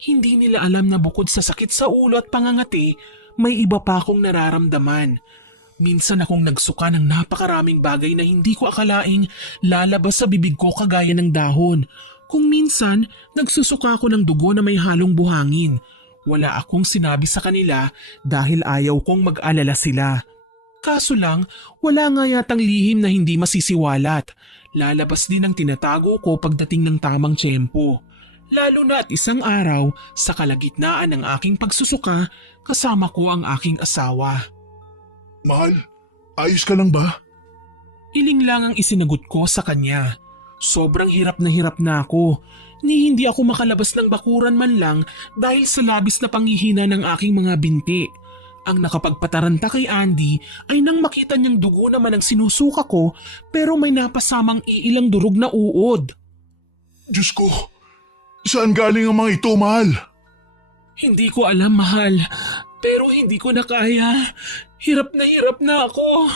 Hindi nila alam na bukod sa sakit sa ulo at pangangati, may iba pa akong nararamdaman. Minsan akong nagsuka ng napakaraming bagay na hindi ko akalaing lalabas sa bibig ko kagaya ng dahon. Kung minsan, nagsusuka ako ng dugo na may halong buhangin. Wala akong sinabi sa kanila dahil ayaw kong mag-alala sila. Kaso lang, wala nga yatang lihim na hindi masisiwalat. Lalabas din ang tinatago ko pagdating ng tamang tiyempo. Lalo na at isang araw, sa kalagitnaan ng aking pagsusuka, kasama ko ang aking asawa. Mahal, ayos ka lang ba? Iling lang ang isinagot ko sa kanya. Sobrang hirap na ako. Ni hindi ako makalabas ng bakuran man lang dahil sa labis na panghihina ng aking mga binti. Ang nakapagpataranta kay Andy ay nang makita niyang dugo naman ang sinusuka ko pero may napasamang iilang durog na uod. Diyos ko, Saan galing ang mga ito, mahal? Hindi ko alam, mahal. Pero hindi ko na kaya. Hirap na ako.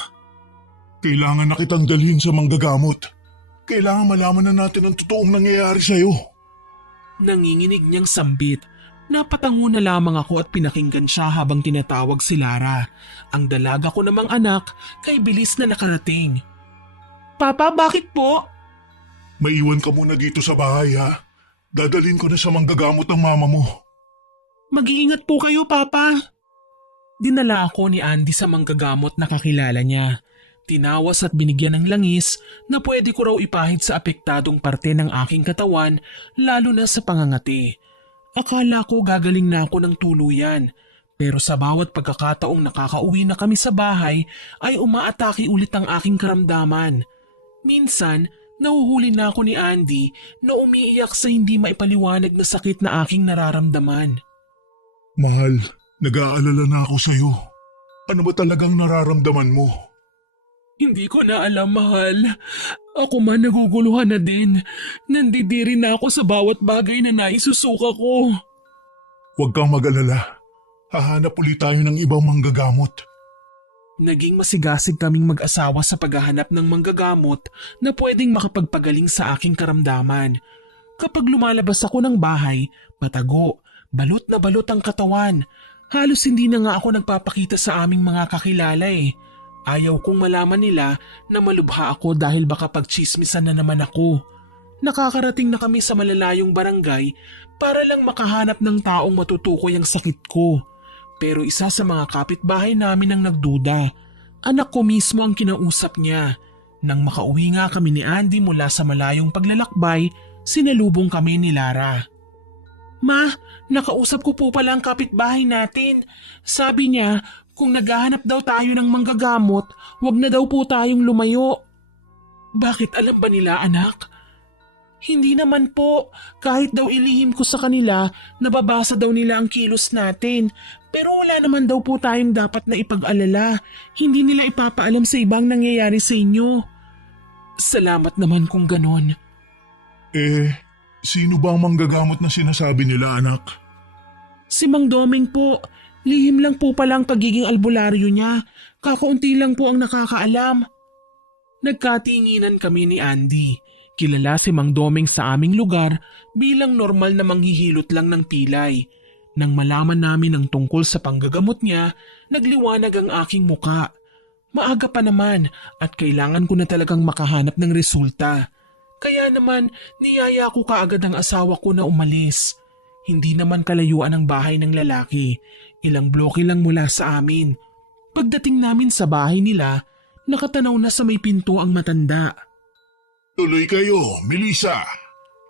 Kailangan na kitang dalhin sa manggagamot. Kailangan malaman na natin ang totoong nangyayari sa'yo. Nanginginig niyang sambit. Napatango na lamang ako at pinakinggan siya habang tinatawag si Lara. Ang dalaga ko namang anak kay bilis na nakarating. Papa, bakit po? Maiwan ka muna dito sa bahay, ha? Dadalhin ko na sa manggagamot ang mama mo. Mag-iingat po kayo, Papa. Dinala ako ni Andy sa manggagamot na kakilala niya. Tinawas at binigyan ng langis na pwede ko raw ipahid sa apektadong parte ng aking katawan, lalo na sa pangangati. Akala ko gagaling na ako ng tuluyan. Pero sa bawat pagkakataong nakakauwi na kami sa bahay ay umaatake ulit ang aking karamdaman. Minsan, nahuhuli na ako ni Andy na umiiyak sa hindi maipaliwanag na sakit na aking nararamdaman. Mahal, nag-aalala na ako sa'yo. Ano ba talagang nararamdaman mo? Hindi ko na alam, mahal. Ako man naguguluhan na din. Nandidiri na ako sa bawat bagay na naisusuka ko. Huwag kang mag-alala. Hahanap ulit tayo ng ibang manggagamot. Naging masigasig kaming mag-asawa sa paghahanap ng manggagamot na pwedeng makapagpagaling sa aking karamdaman. Kapag lumalabas ako ng bahay, patago, balot na balot ang katawan. Halos hindi na nga ako nagpapakita sa aming mga kakilala eh. Ayaw kong malaman nila na malubha ako dahil baka pagchismisan na naman ako. Nakakarating na kami sa malalayong barangay para lang makahanap ng taong matutukoy ang sakit ko. Pero isa sa mga kapitbahay namin ang nagduda. Anak ko mismo ang kinausap niya. Nang makauwi nga kami ni Andy mula sa malayong paglalakbay, sinalubong kami ni Lara. Ma, nakausap ko po pala ang kapitbahay natin. Sabi niya, kung naghahanap daw tayo ng manggagamot, wag na daw po tayong lumayo. Bakit alam ba nila, anak? Hindi naman po. Kahit daw ilihim ko sa kanila, nababasa daw nila ang kilos natin. Pero wala naman daw po tayong dapat na ipag-alala. Hindi nila ipapaalam sa ibang nangyayari sa inyo. Salamat naman kung ganon. Sino ba ang manggagamot na sinasabi nila, anak? Si Mang Doming po. Lihim lang po palang pagiging albularyo niya. Kakaunti lang po ang nakakaalam. Nagkatinginan kami ni Andy. Kilala si Mang Doming sa aming lugar bilang normal na manghihilot lang ng pilay. Nang malaman namin ang tungkol sa panggagamot niya, nagliwanag ang aking muka. Maaga pa naman at kailangan ko na talagang makahanap ng resulta. Kaya naman niyaya ko kaagad ang asawa ko na umalis. Hindi naman kalayuan ang bahay ng lalaki. Ilang bloke lang mula sa amin. Pagdating namin sa bahay nila, nakatanaw na sa may pinto ang matanda. Tuloy kayo, Melissa.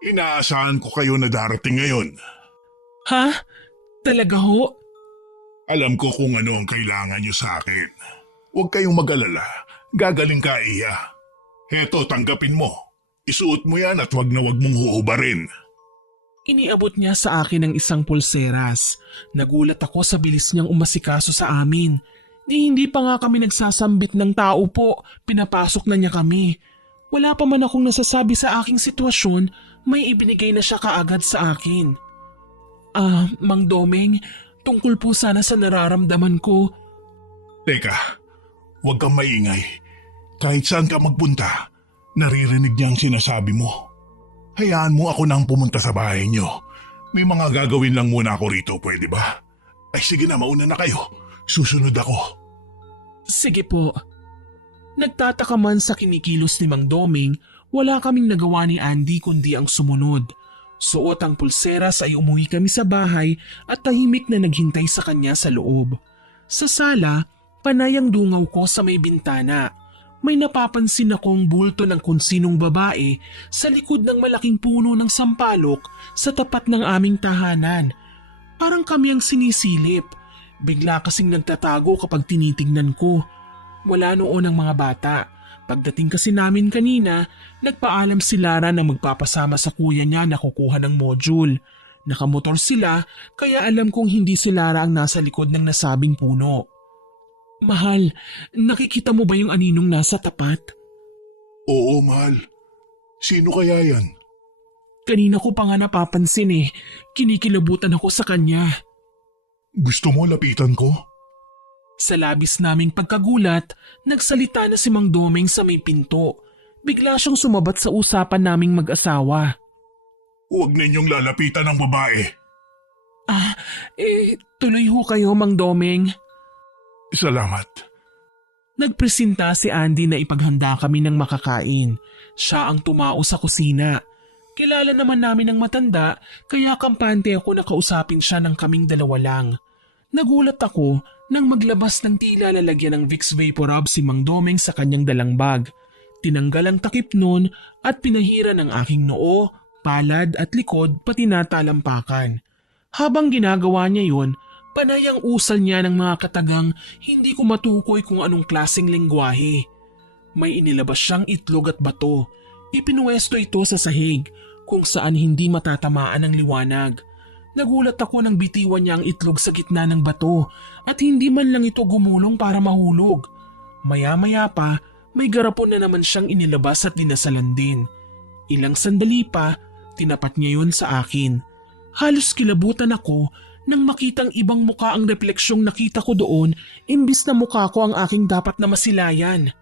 Inaasahan ko kayo na darating ngayon. Ha? Talaga ho? Alam ko kung ano ang kailangan niyo sa akin. Huwag kayong mag-alala. Gagaling ka, Iya. Heto, tanggapin mo. Isuot mo yan at wag na wag mong huubarin. Iniabot niya sa akin ang isang pulseras. Nagulat ako sa bilis niyang umasikaso sa amin. Hindi pa nga kami nagsasambit ng tao po, pinapasok na niya kami. Wala pa man akong nasasabi sa aking sitwasyon, may ibinigay na siya kaagad sa akin. Mang Doming, tungkol po sana sa nararamdaman ko. Teka, huwag kang maingay. Kahit saan ka magpunta, naririnig niya ang sinasabi mo. Hayaan mo ako nang pumunta sa bahay niyo. May mga gagawin lang muna ako rito, pwede ba? Ay sige na, mauna na kayo. Susunod ako. Sige po. Nagtataka man sa kinikilos ni Mang Doming, wala kaming nagawa ni Andy kundi ang sumunod. Suot ang pulseras ay umuwi kami sa bahay at tahimik na naghintay sa kanya sa loob. Sa sala, panay ang dungaw ko sa may bintana. May napapansin akong bulto ng kung sinong babae sa likod ng malaking puno ng sampalok sa tapat ng aming tahanan. Parang kami ang sinisilip. Bigla kasing nagtatago kapag tinitingnan ko. Wala noon ang mga bata. Pagdating kasi namin kanina, nagpaalam si Lara na magpapasama sa kuya niya na kukuha ng module. Nakamotor sila kaya alam kong hindi si Lara ang nasa likod ng nasabing puno. Mahal, nakikita mo ba yung aninong nasa tapat? Oo, mahal. Sino kaya yan? Kanina ko pa nga napapansin Kinikilabutan ako sa kanya. Gusto mo lapitan ko? Sa labis naming pagkagulat, nagsalita na si Mang Domeng sa may pinto. Bigla siyang sumabat sa usapan naming mag-asawa. Huwag ninyong lalapitan ng babae. Tuloy ho kayo, Mang Domeng. Salamat. Nagpresenta si Andy na ipaghanda kami ng makakain. Siya ang tumao sa kusina. Kilala naman namin ng matanda, kaya kampante ako na kausapin siya ng kaming dalawa lang. Nagulat ako nang maglabas ng tila lalagyan ng Vicks Vaporub si Mang Domeng sa kanyang dalang bag. Tinanggal ang takip nun at pinahira ng aking noo, palad at likod pati natalampakan. Habang ginagawa niya yun, panay ang usal niya ng mga katagang hindi ko matukoy kung anong klaseng lengguwahe. May inilabas siyang itlog at bato. Ipinuwesto ito sa sahig kung saan hindi matatamaan ng liwanag. Nagulat ako nang bitiwan niya ang itlog sa gitna ng bato at hindi man lang ito gumulong para mahulog. Maya-maya pa, may garapon na naman siyang inilabas at dinasalan din. Ilang sandali pa, tinapat niya yun sa akin. Halos kilabutan ako nang makitang ibang muka ang refleksyong nakita ko doon imbis na muka ko ang aking dapat na masilayan.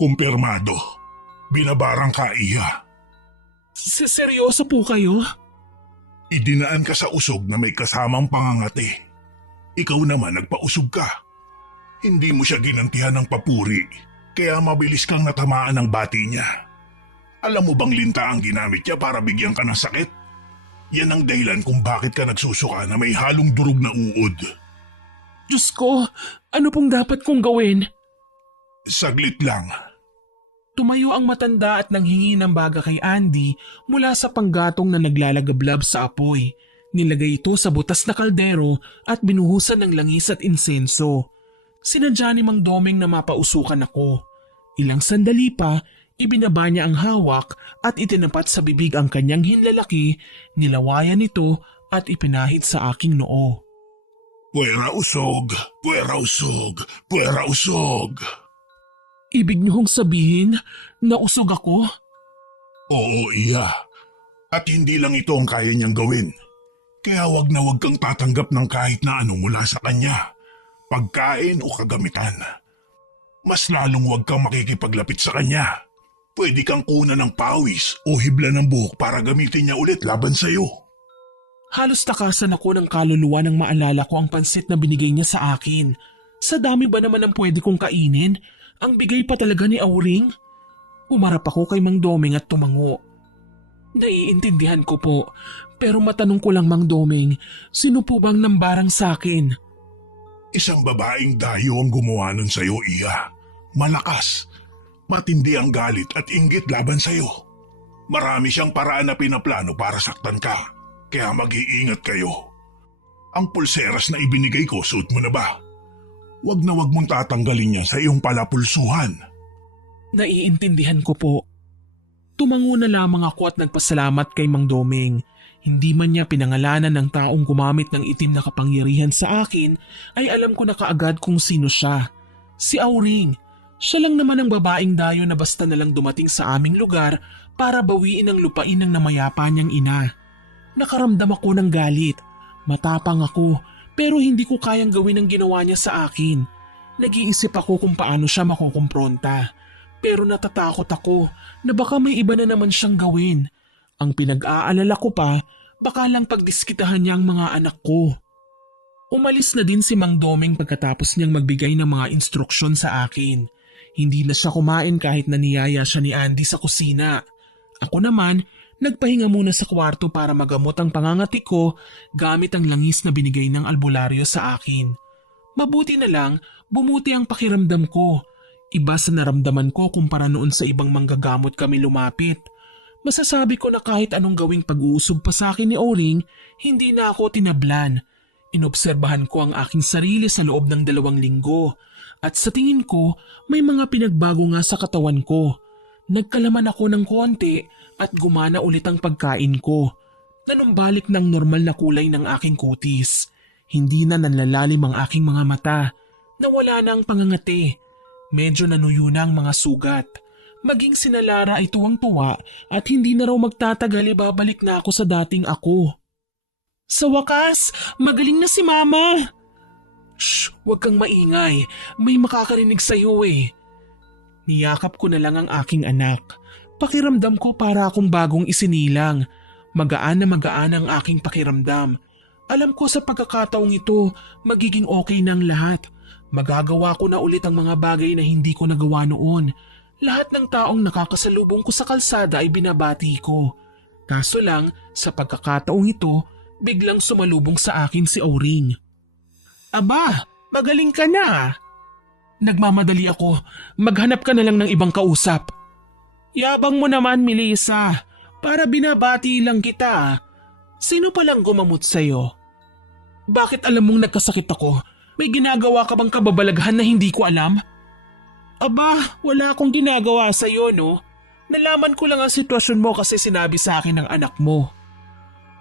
Kumpirmado. Binabarang ka, Iya. Seryoso po kayo? Idinaan ka sa usog na may kasamang pangangati. Ikaw naman nagpausog ka. Hindi mo siya ginantihan ng papuri, kaya mabilis kang natamaan ng bati niya. Alam mo bang linta ang ginamit niya para bigyan ka ng sakit? Yan ang dahilan kung bakit ka nagsusuka na may halong durog na uod. Diyos ko, ano pong dapat kong gawin? Saglit lang. Tumayo ang matanda at nanghingi ng baga kay Andy mula sa panggatong na naglalagablab sa apoy. Nilagay ito sa butas na kaldero at binuhusan ng langis at insenso. Sinadya ni Mang Domeng na mapausukan ako. Ilang sandali pa, ibinaba niya ang hawak at itinapat sa bibig ang kanyang hinlalaki, nilawayan ito at ipinahid sa aking noo. Puwera usog, puwera usog, puwera usog. Ibig niyong sabihin na usog ako? Oo, Iya. At hindi lang ito ang kaya niyang gawin. Kaya wag na wag kang tatanggap ng kahit na ano mula sa kanya. Pagkain o kagamitan. Mas lalong wag kang makikipaglapit sa kanya. Pwede kang kunan ng pawis o hibla ng buhok para gamitin niya ulit laban sa'yo. Halos takasan ako ng kaluluwa nang maalala ko ang pansit na binigay niya sa akin. Sa dami ba naman ang pwede kong kainin? Ang bigay pa talaga ni Auring? Umarap ako kay Mang Domeng at tumango. Naiintindihan ko po, pero matanong ko lang Mang Domeng, sino po bang nambarang sa akin? Isang babaeng dayo ang gumawa nun sa'yo, Iya. Malakas. Matindi ang galit at inggit laban sa'yo. Marami siyang paraan na pinaplano para saktan ka, kaya mag-iingat kayo. Ang pulseras na ibinigay ko, suot mo na ba? Wag na wag mong tatanggalin niya sa iyong palapulsuhan. Naiintindihan ko po. Tumango na lamang ako at nagpasalamat kay Mang Domeng. Hindi man niya pinangalanan ng taong gumamit ng itim na kapangyarihan sa akin, ay alam ko na kaagad kung sino siya. Si Auring. Siya lang naman ang babaeng dayo na basta nalang dumating sa aming lugar para bawiin ang lupain ng namayapa niyang ina. Nakaramdam ako ng galit. Matapang ako. Pero hindi ko kayang gawin ang ginawa niya sa akin. Nag-iisip ako kung paano siya makukumpronta. Pero natatakot ako na baka may iba na naman siyang gawin. Ang pinag-aalala ko pa, baka lang pagdiskitahan niya ang mga anak ko. Umalis na din si Mang Domeng pagkatapos niyang magbigay ng mga instruksyon sa akin. Hindi na siya kumain kahit naniyaya siya ni Andy sa kusina. Ako naman, nagpahinga muna sa kwarto para magamot ang pangangati ko gamit ang langis na binigay ng albularyo sa akin. Mabuti na lang, bumuti ang pakiramdam ko. Iba sa naramdaman ko kumpara noon sa ibang manggagamot kami lumapit. Masasabi ko na kahit anong gawing pag-uusog pa sa akin ni Auring, hindi na ako tinablan. Inobserbahan ko ang aking sarili sa loob ng 2 linggo at sa tingin ko may mga pinagbago nga sa katawan ko. Nagkalaman ako ng konti at gumana ulit ang pagkain ko. Nanumbalik ng normal na kulay ng aking kutis. Hindi na nanlalalim ang aking mga mata. Nawala na ang pangangati. Medyo nanuyo na ang mga sugat. Maging sina Lara ay tuwang-tuwa at hindi na raw magtatagal ibabalik na ako sa dating ako. Sa wakas, magaling na si Mama! Shh, huwag kang maingay. May makakarinig sa'yo eh. Niyakap ko na lang ang aking anak. Pakiramdam ko para akong bagong isinilang. Magaan na magaan ang aking pakiramdam. Alam ko sa pagkakataong ito, magiging okay na ang lahat. Magagawa ko na ulit ang mga bagay na hindi ko nagawa noon. Lahat ng taong nakakasalubong ko sa kalsada ay binabati ko. Kaso lang, sa pagkakataong ito, biglang sumalubong sa akin si Auring. Aba, magaling ka na. Nagmamadali ako. Maghanap ka na lang ng ibang kausap. Yabang mo naman, Melissa. Para binabati lang kita. Sino palang gumamot sa'yo? Bakit alam mong nagkasakit ako? May ginagawa ka bang kababalaghan na hindi ko alam? Aba, wala akong ginagawa sa'yo, no? Nalaman ko lang ang sitwasyon mo kasi sinabi sa akin ng anak mo.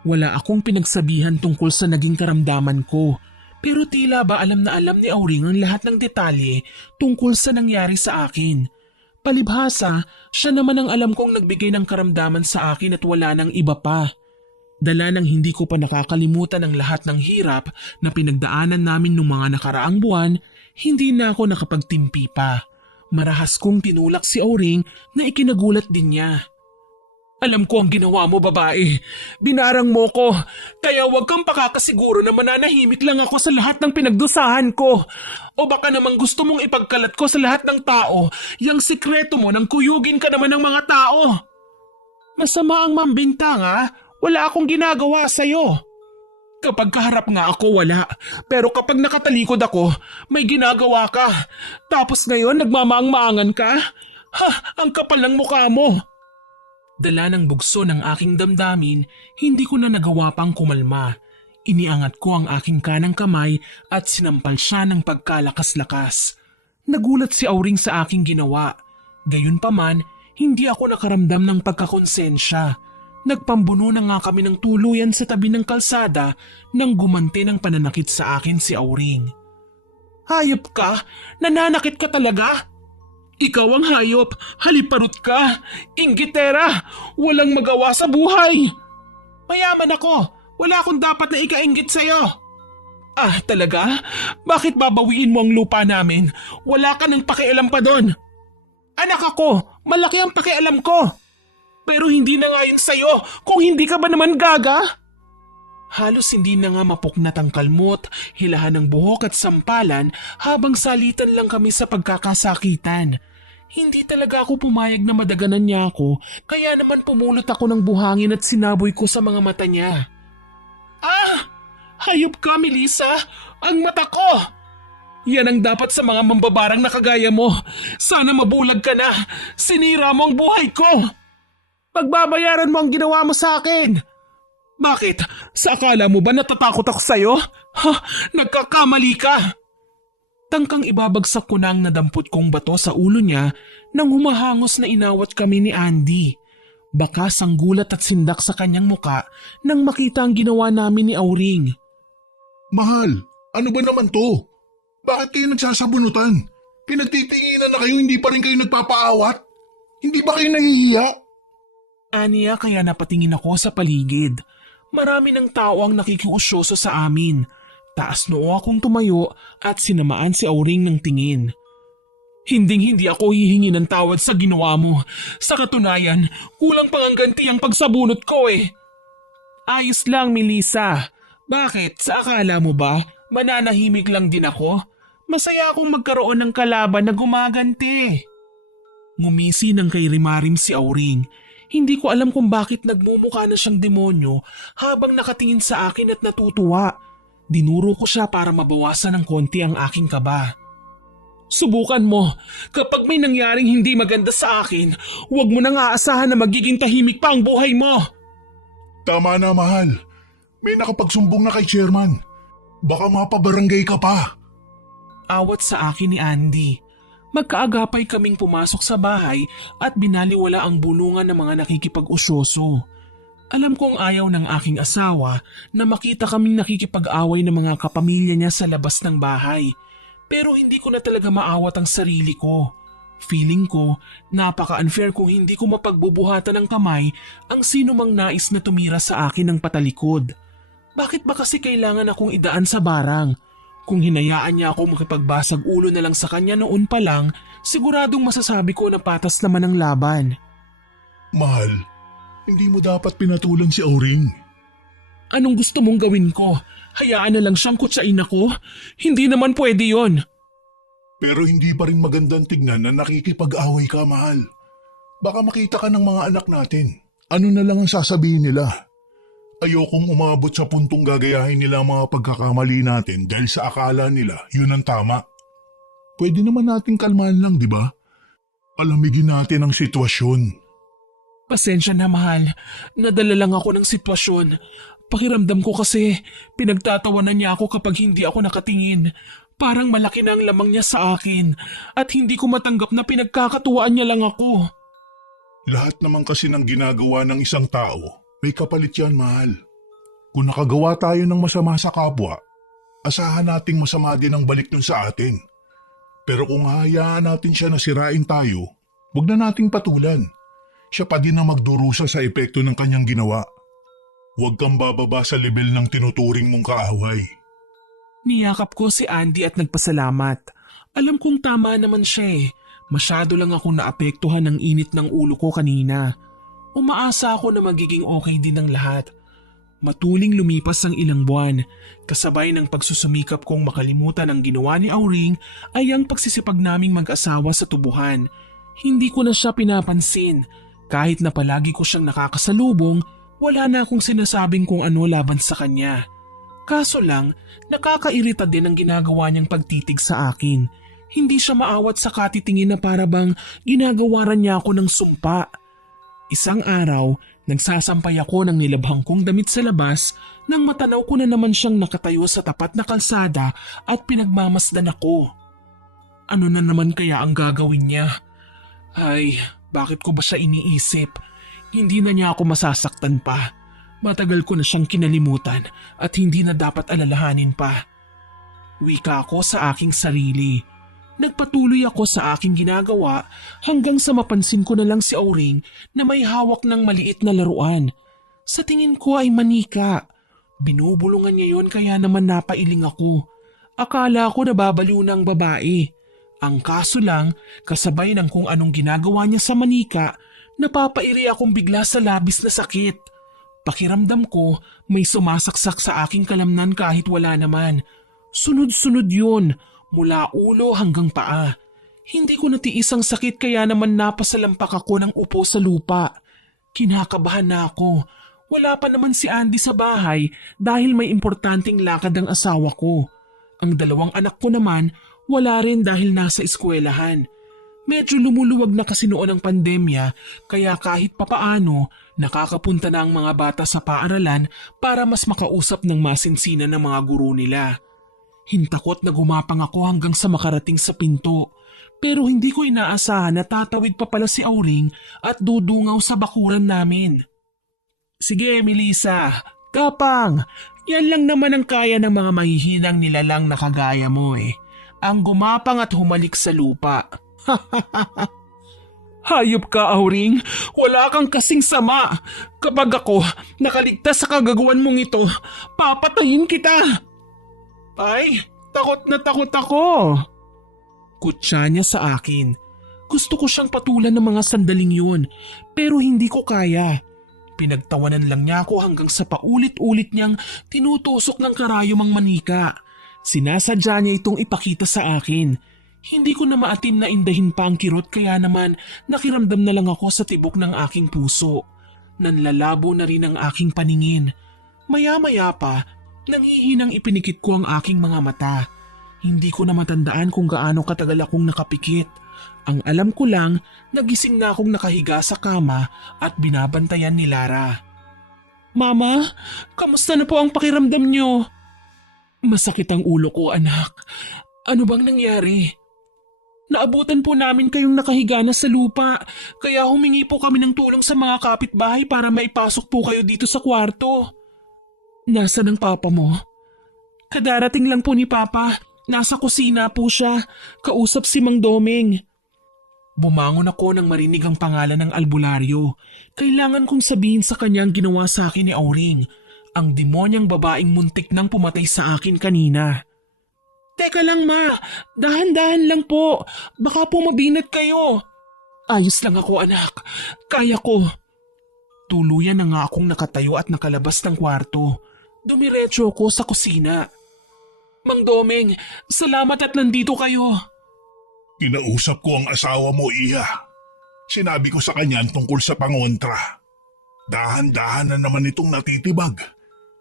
Wala akong pinagsabihan tungkol sa naging karamdaman ko. Pero tila ba alam na alam ni Auring ang lahat ng detalye tungkol sa nangyari sa akin. Palibhasa, siya naman ang alam kong nagbigay ng karamdaman sa akin at wala nang iba pa. Dala ng hindi ko pa nakakalimutan ang lahat ng hirap na pinagdaanan namin nung mga nakaraang buwan, hindi na ako nakapagtimpi pa. Marahas kong tinulak si Auring na ikinagulat din niya. Alam ko ang ginawa mo, babae. Binarang mo ko. Kaya huwag kang pakakasiguro na mananahimik lang ako sa lahat ng pinagdusahan ko. O baka namang gusto mong ipagkalat ko sa lahat ng tao yung sikreto mo nang kuyugin ka naman ng mga tao. Masama ang mambintang ha. Wala akong ginagawa sa'yo. Kapag kaharap nga ako, wala. Pero kapag nakatalikod ako, may ginagawa ka. Tapos ngayon, nagmamaang-maangan ka? Ha, ang kapal ng mukha mo. Dala ng bugso ng aking damdamin, hindi ko na nagawa pang kumalma. Iniangat ko ang aking kanang kamay at sinampal siya ng pagkalakas-lakas. Nagulat si Auring sa aking ginawa. Gayunpaman, hindi ako nakaramdam ng pagkakonsensya. Nagpambuno na nga kami ng tuluyan sa tabi ng kalsada nang gumanti ng pananakit sa akin si Auring. Hayop ka? Nananakit ka talaga? Ikaw ang hayop, haliparot ka, inggitera, walang magawa sa buhay. Mayaman ako, wala akong dapat na ikainggit sa'yo. Ah, talaga? Bakit babawiin mo ang lupa namin? Wala ka nang pakialam pa doon. Anak ako, malaki ang pakialam ko. Pero hindi na nga yun sa'yo kung hindi ka ba naman gaga? Halos hindi na nga mapuknat ang kalmot, hilahan ng buhok at sampalan habang salitan lang kami sa pagkakasakitan. Hindi talaga ako pumayag na madaganan niya ako, kaya naman pumulot ako ng buhangin at sinaboy ko sa mga mata niya. Ah! Hayop ka, Melissa! Ang mata ko! Yan ang dapat sa mga mambabarang na kagaya mo. Sana mabulag ka na. Sinira mo ang buhay ko. Pagbabayaran mo ang ginawa mo sa akin. Bakit? Sa akala mo ba natatakot ako sa'yo? Ha? Nagkakamali ka! Tangkang ibabagsak ko na ang nadampot kong bato sa ulo niya nang humahangos na inawat kami ni Andy. Bakas ang gulat at sindak sa kanyang muka nang makita ang ginawa namin ni Auring. Mahal, ano ba naman to? Bakit kayo nagsasabunutan? Pinagtitinginan na kayo, hindi pa rin kayo nagpapaawat? Hindi ba kayo nahihiya? Aniya kaya napatingin ako sa paligid. Marami ng tao ang nakikiusyoso sa amin. Taas noo akong tumayo at sinamaan si Auring ng tingin. Hinding-hindi ako hihingi ng tawad sa ginawa mo. Sa katunayan, kulang pang ang ganti ang pagsabunot ko eh. Ayos lang, Melissa. Bakit? Sa akala mo ba, mananahimik lang din ako? Masaya akong magkaroon ng kalaban na gumaganti. Ngumisi ng kay Rimarim si Auring. Hindi ko alam kung bakit nagmumukha na siyang demonyo habang nakatingin sa akin at natutuwa. Dinuro ko siya para mabawasan ng konti ang aking kaba. Subukan mo. Kapag may nangyaring hindi maganda sa akin, huwag mo nang aasahan na magiging tahimik pa ang buhay mo. Tama na, mahal. May nakapagsumbong na kay chairman. Baka mapabarangay ka pa. Awat sa akin ni Andy. Magkaagapay kaming pumasok sa bahay at binaliwala ang bulungan ng mga nakikipag-usyoso. Alam kong ayaw ng aking asawa na makita kaming nakikipag-away ng mga kapamilya niya sa labas ng bahay. Pero hindi ko na talaga maawat ang sarili ko. Feeling ko, napaka-unfair kung hindi ko mapagbubuhatan ng kamay ang sino mang nais na tumira sa akin ng patalikod. Bakit ba kasi kailangan akong idaan sa barang? Kung hinayaan niya ako makipagbasag ulo na lang sa kanya noon pa lang, siguradong masasabi ko na patas naman ang laban. Mahal, hindi mo dapat pinatulan si Auring. Anong gusto mong gawin ko? Hayaan na lang siyang kutsain ako? Hindi naman pwede yon. Pero hindi pa rin magandang tignan na nakikipag-away ka, mahal. Baka makita ka ng mga anak natin. Ano na lang ang sasabihin nila? Ayokong umabot sa puntong gagayahin nila ang mga pagkakamali natin dahil sa akala nila yun ang tama. Pwede naman nating kalmahan lang, di ba? Alamigin natin ang sitwasyon. Pasensya na mahal, nadala lang ako ng sitwasyon. Pakiramdam ko kasi pinagtatawanan niya ako kapag hindi ako nakatingin. Parang malaki na ang lamang niya sa akin at hindi ko matanggap na pinagkakatuwaan niya lang ako. Lahat naman kasi ng ginagawa ng isang tao, may kapalit yan, mahal. Kung nakagawa tayo ng masama sa kapwa, asahan nating masama din ang balik nun sa atin. Pero kung hayaan natin siya na sirain tayo, wag na nating patulan. Siya pa din ang magdurusa sa epekto ng kanyang ginawa. Huwag kang bababa sa level ng tinuturing mong kaaway. Niyakap ko si Andy at nagpasalamat. Alam kong tama naman siya eh. Masyado lang akong naapektuhan ng init ng ulo ko kanina. Umaasa ako na magiging okay din ang lahat. Matuling lumipas ang ilang buwan. Kasabay ng pagsusumikap kong makalimutan ang ginawa ni Auring ay ang pagsisipag naming mag-asawa sa tubuhan. Hindi ko na siya pinapansin. Kahit na palagi ko siyang nakakasalubong, wala na akong sinasabing kung ano laban sa kanya. Kaso lang, nakakairita din ang ginagawa niyang pagtitig sa akin. Hindi siya maawat sa katitingin na para bang ginagawaran niya ako ng sumpa. Isang araw, nagsasampay ako ng nilabhang kong damit sa labas nang matanaw ko na naman siyang nakatayo sa tapat na kalsada at pinagmamasdan ako. Ano na naman kaya ang gagawin niya? Ay, bakit ko ba siya iniisip? Hindi na niya ako masasaktan pa. Matagal ko na siyang kinalimutan at hindi na dapat alalahanin pa. Wika ako sa aking sarili. Nagpatuloy ako sa aking ginagawa hanggang sa mapansin ko na lang si Auring na may hawak ng maliit na laruan. Sa tingin ko ay manika. Binubulungan niya yon kaya naman napailing ako. Akala ko nababaliw ng babae. Ang kaso lang, kasabay ng kung anong ginagawa niya sa manika, napapairi akong bigla sa labis na sakit. Pakiramdam ko may sumasaksak sa aking kalamnan kahit wala naman. Sunod-sunod yun, mula ulo hanggang paa. Hindi ko natiis ang sakit kaya naman napasalampak ako ng upo sa lupa. Kinakabahan na ako. Wala pa naman si Andy sa bahay dahil may importanteng lakad ang asawa ko. Ang dalawang anak ko naman wala rin dahil nasa eskwelahan. Medyo lumuluwag na kasi noon ang pandemya kaya kahit papaano nakakapunta na ang mga bata sa paaralan para mas makausap ng masinsinan ng mga guro nila. Hintakot na gumapang ako hanggang sa makarating sa pinto pero hindi ko inaasahan na tatawid pa pala si Auring at dudungaw sa bakuran namin. Sige Melissa, tapang! Yan lang naman ang kaya ng mga mahihinang nilalang na kagaya mo eh. Ang gumapang at humalik sa lupa. Hayop ka, Auring. Wala kang kasing sama. Kapag ako nakaligtas sa kagagawan mong ito, papatayin kita. Ay, takot na takot ako. Kutsa niya sa akin. Gusto ko siyang patulan ng mga sandaling yun, pero hindi ko kaya. Pinagtawanan lang niya ako hanggang sa paulit-ulit niyang tinutusok ng karayom ang manika. Sinasadya niya itong ipakita sa akin. Hindi ko na maatim na indahin pa ang kirot kaya naman nakiramdam na lang ako sa tibok ng aking puso. Nanlalabo na rin ang aking paningin. Maya-maya pa, nanghihinang ipinikit ko ang aking mga mata. Hindi ko na matandaan kung gaano katagal akong nakapikit. Ang alam ko lang, nagising na akong nakahiga sa kama at binabantayan ni Lara. Mama, kamusta na po ang pakiramdam niyo? Masakit ang ulo ko, anak. Ano bang nangyari? Naabutan po namin kayong nakahiga na sa lupa, kaya humingi po kami ng tulong sa mga kapitbahay para maipasok po kayo dito sa kwarto. Nasaan ang papa mo? Kadarating lang po ni Papa. Nasa kusina po siya. Kausap si Mang Doming. Bumangon ako nang marinig ang pangalan ng albularyo. Kailangan kong sabihin sa kanya ang ginawa sa akin ni Auring, ang demonyang babaeng muntik nang pumatay sa akin kanina. Teka lang ma, dahan-dahan lang po, baka po mabinat kayo. Ayos lang ako anak, kaya ko. Tuluyan na nga akong nakatayo at nakalabas ng kwarto. Dumiretso ako sa kusina. Mang Domeng, salamat at nandito kayo. Kinausap ko ang asawa mo, Iha. Sinabi ko sa kanya tungkol sa pangontra. Dahan-dahan na naman itong natitibag.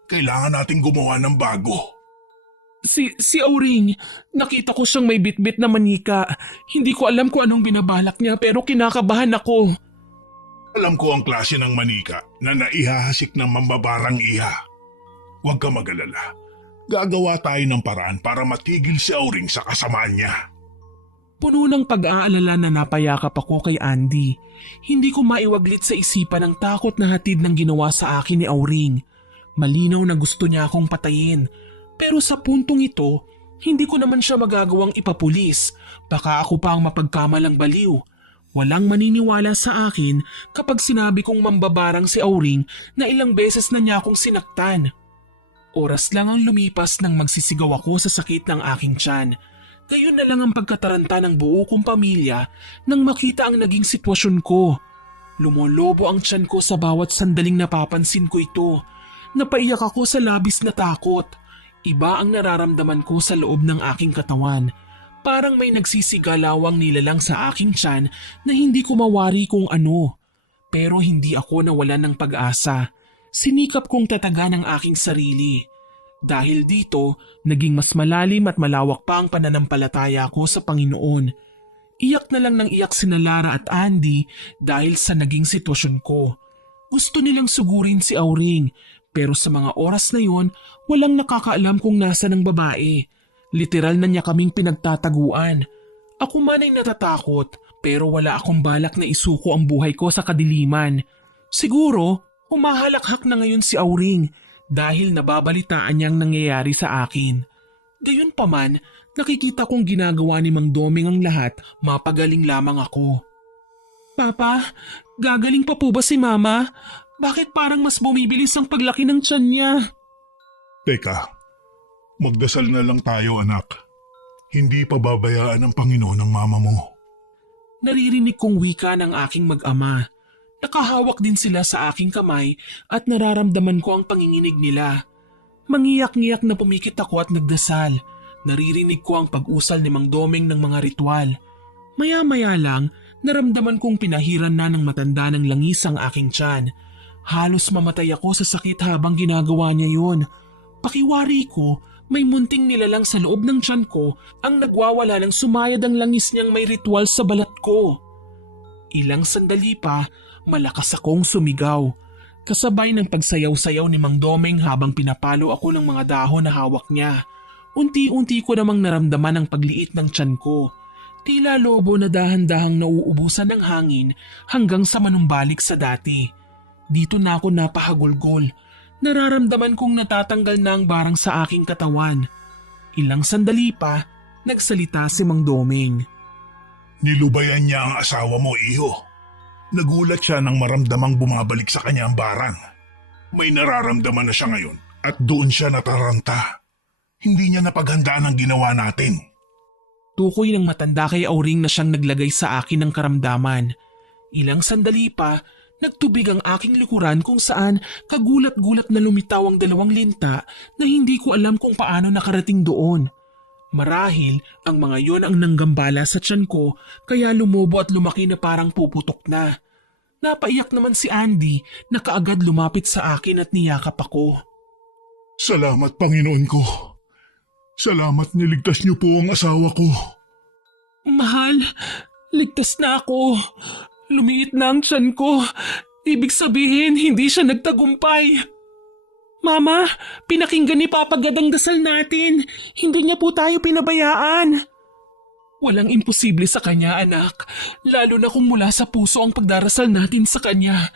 Kailangan nating gumawa ng bago. Si Auring, nakita ko siyang may bitbit na manika. Hindi ko alam kung anong binabalak niya pero kinakabahan ako. Alam ko ang klase ng manika na naihahasik ng mambabarang Iha. Huwag ka mag-alala. Gagawa tayo ng paraan para matigil si Auring sa kasamaan niya. Puno ng pag-aalala na napayakap ako kay Andy. Hindi ko maiwaglit sa isipan ang takot na hatid ng ginawa sa akin ni Auring. Malinaw na gusto niya akong patayin. Pero sa puntong ito, hindi ko naman siya magagawang ipapulis. Baka ako pa ang mapagkamalang baliw. Walang maniniwala sa akin kapag sinabi kong mambabarang si Auring na ilang beses na niya akong sinaktan. Oras lang ang lumipas nang magsisigaw ako sa sakit ng aking tiyan. Gayon na lang ang pagkataranta ng buo kong pamilya nang makita ang naging sitwasyon ko. Lumolobo ang tiyan ko sa bawat sandaling napapansin ko ito. Napaiyak ako sa labis na takot. Iba ang nararamdaman ko sa loob ng aking katawan. Parang may nagsisigalawang nilalang sa aking tiyan na hindi ko mawari kung ano. Pero hindi ako nawalan ng pag-asa. Sinikap kong tatagan ang aking sarili. Dahil dito, naging mas malalim at malawak pa ang pananampalataya ko sa Panginoon. Iyak na lang ng iyak sina Lara at Andy dahil sa naging sitwasyon ko. Gusto nilang sugurin si Auring, pero sa mga oras na yon, walang nakakaalam kung nasa ng babae. Literal na niya kaming pinagtataguan. Ako man ay natatakot, pero wala akong balak na isuko ang buhay ko sa kadiliman. Siguro, humahalakhak na ngayon si Auring dahil nababalitaan niyang nangyayari sa akin. Gayunpaman, nakikita kong ginagawa ni Mang Domeng ang lahat, mapagaling lamang ako. Papa, gagaling pa po ba si Mama? Bakit parang mas bumibilis ang paglaki ng tiyan niya? Teka, magdasal na lang tayo anak. Hindi pababayaan ng Panginoon ang mama mo. Naririnig kong wika ng aking mag-ama. Nakahawak din sila sa aking kamay at nararamdaman ko ang panginginig nila. Mangiyak-ngiyak na pumikit ako at nagdasal. Naririnig ko ang pag-usal ni Mang Domeng ng mga ritual. Maya-maya lang, naramdaman kong pinahiran na ng matanda ng langis ang aking tiyan. Halos mamatay ako sa sakit habang ginagawa niya yun. Pakiwari ko, may munting nilalang sa loob ng tiyan ko ang nagwawala ng sumayad ang langis niyang may ritual sa balat ko. Ilang sandali pa, malakas akong sumigaw. Kasabay ng pagsayaw-sayaw ni Mang Domeng habang pinapalo ako ng mga dahon na hawak niya. Unti-unti ko namang naramdaman ang pagliit ng tiyan ko. Tila lobo na dahan-dahang nauubusan ng hangin hanggang sa manumbalik sa dati. Dito na ako napahagulgol. Nararamdaman kong natatanggal na ang barang sa aking katawan. Ilang sandali pa, nagsalita si Mang Domeng. Nilubayan niya ang asawa mo, Iho. Nagulat siya nang maramdamang bumabalik sa kanya ang barang. May nararamdaman na siya ngayon at doon siya nataranta. Hindi niya napaghandaan ang ginawa natin. Tukoy ng matanda kay Auring na siyang naglagay sa akin ng karamdaman. Ilang sandali pa, nagtubig ang aking likuran kung saan kagulat-gulat na lumitaw ang dalawang linta na hindi ko alam kung paano nakarating doon. Marahil ang mga yon ang nanggambala sa tiyan ko kaya lumobo at lumaki na parang puputok na. Napaiyak naman si Andy na kaagad lumapit sa akin at niyakap ako. Salamat, Panginoon ko. Salamat niligtas niyo po ang asawa ko. Mahal, ligtas na ako. Lumiit na ang tiyan ko. Ibig sabihin, hindi siya nagtagumpay. Mama, pinakinggan ni Papa Gad ang dasal natin. Hindi niya po tayo pinabayaan. Walang imposible sa kanya, anak. Lalo na kung mula sa puso ang pagdarasal natin sa kanya.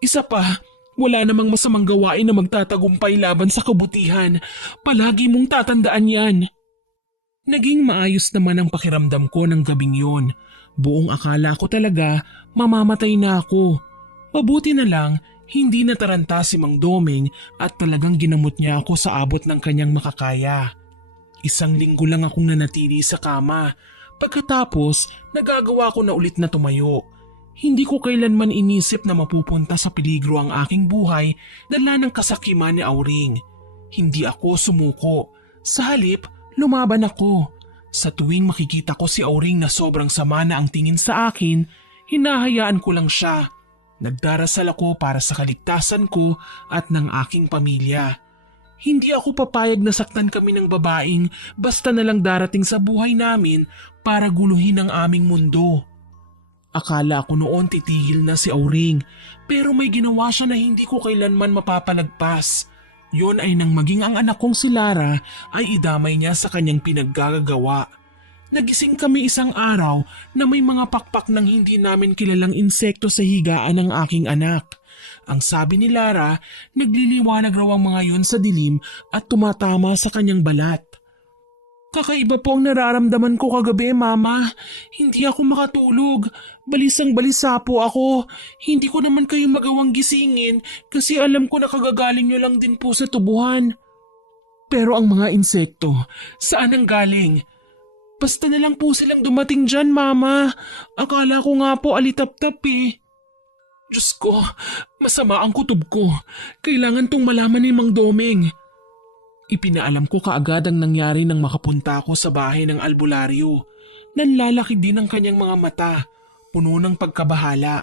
Isa pa, wala namang masamang gawain na magtatagumpay laban sa kabutihan. Palagi mong tatandaan yan. Naging maayos naman ang pakiramdam ko ng gabing yon. Buong akala ko talaga mamamatay na ako. Mabuti na lang hindi nataranta si Mang Doming at talagang ginamot niya ako sa abot ng kanyang makakaya. 1 linggo lang akong nanatili sa kama. Pagkatapos, nagagawa ko na ulit na tumayo. Hindi ko kailanman inisip na mapupunta sa peligro ang aking buhay dala ng kasakiman ni Auring. Hindi ako sumuko. Sa halip, lumaban ako. Sa tuwing makikita ko si Auring na sobrang sama na ang tingin sa akin, hinahayaan ko lang siya. Nagdarasal ako para sa kaligtasan ko at ng aking pamilya. Hindi ako papayag na saktan kami ng babaeng basta na lang darating sa buhay namin para guluhin ang aming mundo. Akala ko noon titigil na si Auring pero may ginawa siya na hindi ko kailanman mapapalagpas. Yon ay nang maging ang anak kong si Lara ay idamay niya sa kanyang pinaggagawa. Nagising kami isang araw na may mga pakpak ng hindi namin kilalang insekto sa higaan ng aking anak. Ang sabi ni Lara, nagliliwanag raw ang mga yon sa dilim at tumatama sa kanyang balat. Kakaiba po ang nararamdaman ko kagabi, Mama. Hindi ako makatulog. Balisang-balisa po ako. Hindi ko naman kayo magawang gisingin kasi alam ko na kagagaling nyo lang din po sa tubuhan. Pero ang mga insekto, saan ang galing? Basta na lang po silang dumating dyan, Mama. Akala ko nga po alitap-tap eh. Diyos ko, masama ang kutob ko. Kailangan tong malaman ni Mang Doming. Ipinaalam ko kaagad ang nangyari nang makapunta ako sa bahay ng albularyo. Nanlalaki din ang kanyang mga mata, puno ng pagkabahala.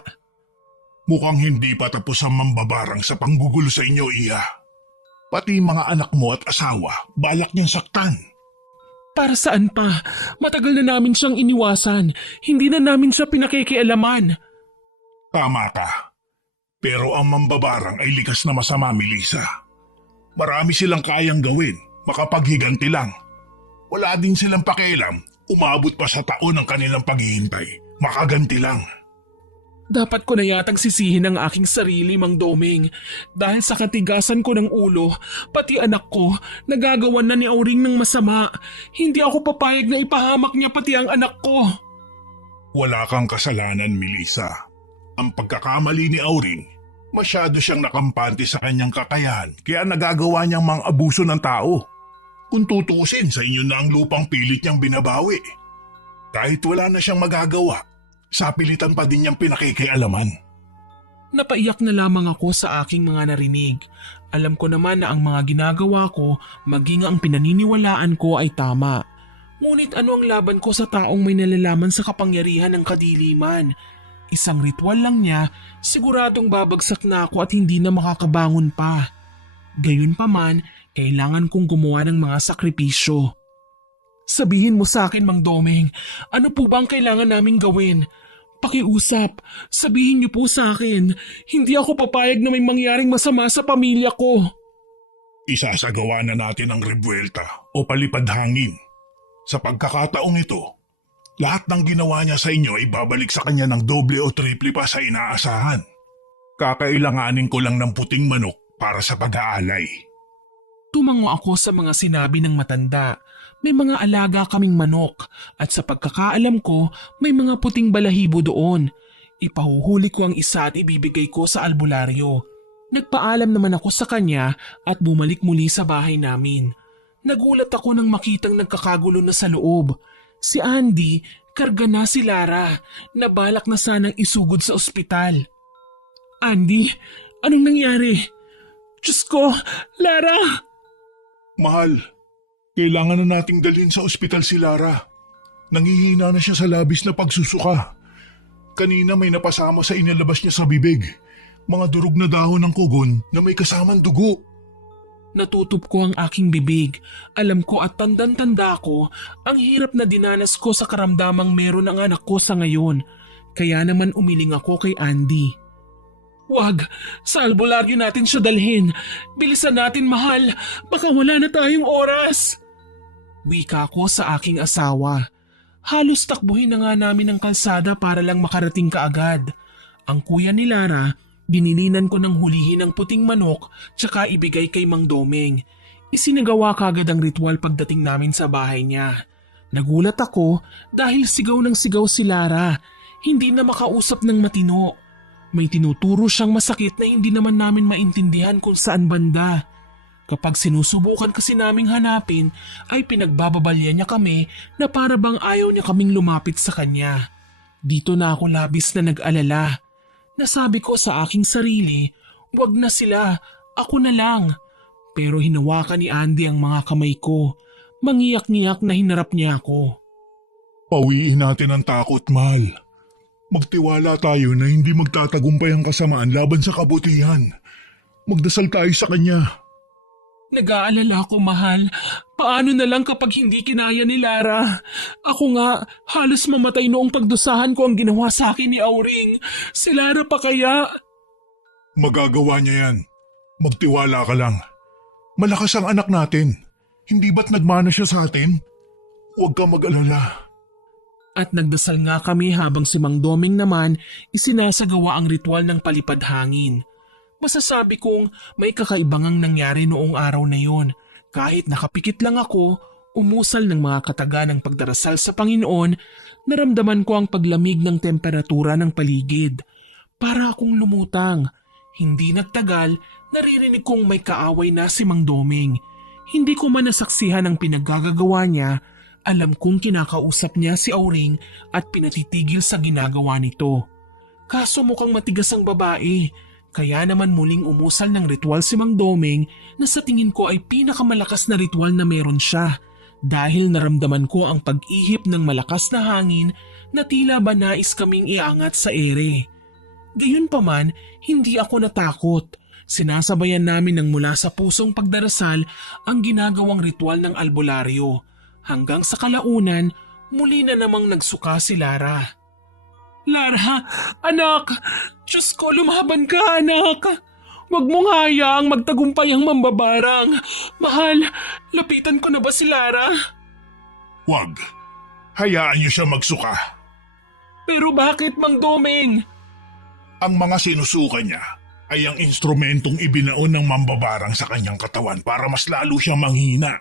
Mukhang hindi pa tapos ang mambabarang sa panggugulo sa inyo, Iya. Pati mga anak mo at asawa, balak niyang saktan. Para saan pa? Matagal na namin siyang iniwasan. Hindi na namin siya pinakikialaman. Tama ka. Pero ang mambabarang ay likas na masama, Melissa. Marami silang kayang gawin, makapaghiganti lang. Wala din silang pakialam, umabot pa sa taon ang kanilang paghihintay. Makaganti lang. Dapat ko na yatang sisihin ang aking sarili, Mang Doming. Dahil sa katigasan ko ng ulo, pati anak ko, nagagawan na ni Auring ng masama. Hindi ako papayag na ipahamak niya pati ang anak ko. Wala kang kasalanan, Melissa. Ang pagkakamali ni Auring, masyado siyang nakampante sa kanyang kakayahan kaya nagagawa niyang mga abuso ng tao. Kung tutusin sa inyo na ang lupang pilit niyang binabawi. Kahit wala na siyang magagawa, sapilitan pa din niyang pinakikialaman. Napaiyak na lamang ako sa aking mga narinig. Alam ko naman na ang mga ginagawa ko, maging ang pinaniniwalaan ko ay tama. Ngunit ano ang laban ko sa taong may nalalaman sa kapangyarihan ng kadiliman? Isang ritual lang niya, siguradong babagsak na ako at hindi na makakabangon pa. Gayunpaman, kailangan kong gumawa ng mga sakripisyo. Sabihin mo sa akin, Mang Doming, ano po ba ang kailangan naming gawin? Pakiusap, sabihin niyo po sa akin, hindi ako papayag na may mangyaring masama sa pamilya ko. Isasagawa na natin ang rebuelta o palipad hangin. Sa pagkakataong ito, lahat ng ginawa niya sa inyo ay babalik sa kanya ng doble o triple pa sa inaasahan. Kakailanganin ko lang ng puting manok para sa pag-aalay. Tumango ako sa mga sinabi ng matanda. May mga alaga kaming manok at sa pagkakaalam ko may mga puting balahibo doon. Ipahuhuli ko ang isa at ibibigay ko sa albularyo. Nagpaalam naman ako sa kanya at bumalik muli sa bahay namin. Nagulat ako nang makitang nagkakagulo na sa loob. Si Andy, karga na si Lara, na balak na sanang isugod sa ospital. Andy, anong nangyari? Diyos ko, Lara! Mahal, kailangan na nating dalhin sa ospital si Lara. Nangihina na siya sa labis na pagsusuka. Kanina may napasama sa inilabas niya sa bibig. Mga durog na dahon ng kugon na may kasamang dugo. Natutup ko ang aking bibig. Alam ko at tandang-tanda ko ang hirap na dinanas ko sa karamdamang meron ang anak ko sa ngayon. Kaya naman umiling ako kay Andy. Wag, sa albularyo natin siya dalhin. Bilisan natin, mahal. Baka wala na tayong oras. Wika ko sa aking asawa. Halos takbuhin na nga namin ang kalsada para lang makarating kaagad. Ang kuya ni Lara, binilinan ko ng hulihin ang puting manok tsaka ibigay kay Mang Doming. Isinagawa kagad ang ritual pagdating namin sa bahay niya. Nagulat ako dahil sigaw ng sigaw si Lara, hindi na makausap ng matino. May tinuturo siyang masakit na hindi naman namin maintindihan kung saan banda. Kapag sinusubukan kasi naming hanapin ay pinagbababalya niya kami na para bang ayaw niya kaming lumapit sa kanya. Dito na ako labis na nag-alala. Nasabi ko sa aking sarili, wag na sila, ako na lang. Pero hinawakan ni Andy ang mga kamay ko. Mangiyak-ngiyak na hinarap niya ako. Pawiin natin ang takot, mahal. Magtiwala tayo na hindi magtatagumpay ang kasamaan laban sa kabutihan. Magdasal tayo sa kanya. Nag-aalala ako, mahal. Paano na lang kapag hindi kinaya ni Lara? Ako nga, halos mamatay noong pagdusahan ko ang ginawa sa akin ni Auring. Si Lara pa kaya? Magagawa niya yan. Magtiwala ka lang. Malakas ang anak natin. Hindi ba't nagmana siya sa atin? Huwag ka mag-alala. At nagdasal nga kami habang si Mang Doming naman isinasagawa ang ritual ng palipad hangin. Masasabi kong may kakaibangang nangyari noong araw na yon. Kahit nakapikit lang ako, umusal ng mga kataga ng pagdarasal sa Panginoon, naramdaman ko ang paglamig ng temperatura ng paligid. Para akong lumutang. Hindi nagtagal, naririnig kong may kaaway na si Mang Doming. Hindi ko man nasaksihan ang pinaggagawa niya, alam kong kinakausap niya si Auring at pinatitigil sa ginagawa nito. Kaso mukhang matigas ang babae, kaya naman muling umusal ng ritual si Mang Doming na sa tingin ko ay pinakamalakas na ritual na meron siya dahil naramdaman ko ang pag-ihip ng malakas na hangin na tila ba nais kaming iangat sa ere. Gayunpaman, hindi ako natakot. Sinasabayan namin ng mula sa pusong pagdarasal ang ginagawang ritual ng albularyo. Hanggang sa kalaunan, muli na namang nagsuka si Lara. Lara, anak! Diyos ko, lumaban ka, anak! Huwag mong hayaang magtagumpay ang mambabarang. Mahal, lapitan ko na ba si Lara? Huwag. Hayaan niyo siya magsuka. Pero bakit, Mang Doming? Ang mga sinusuka niya ay ang instrumentong ibinaon ng mambabarang sa kanyang katawan para mas lalo siyang manghina.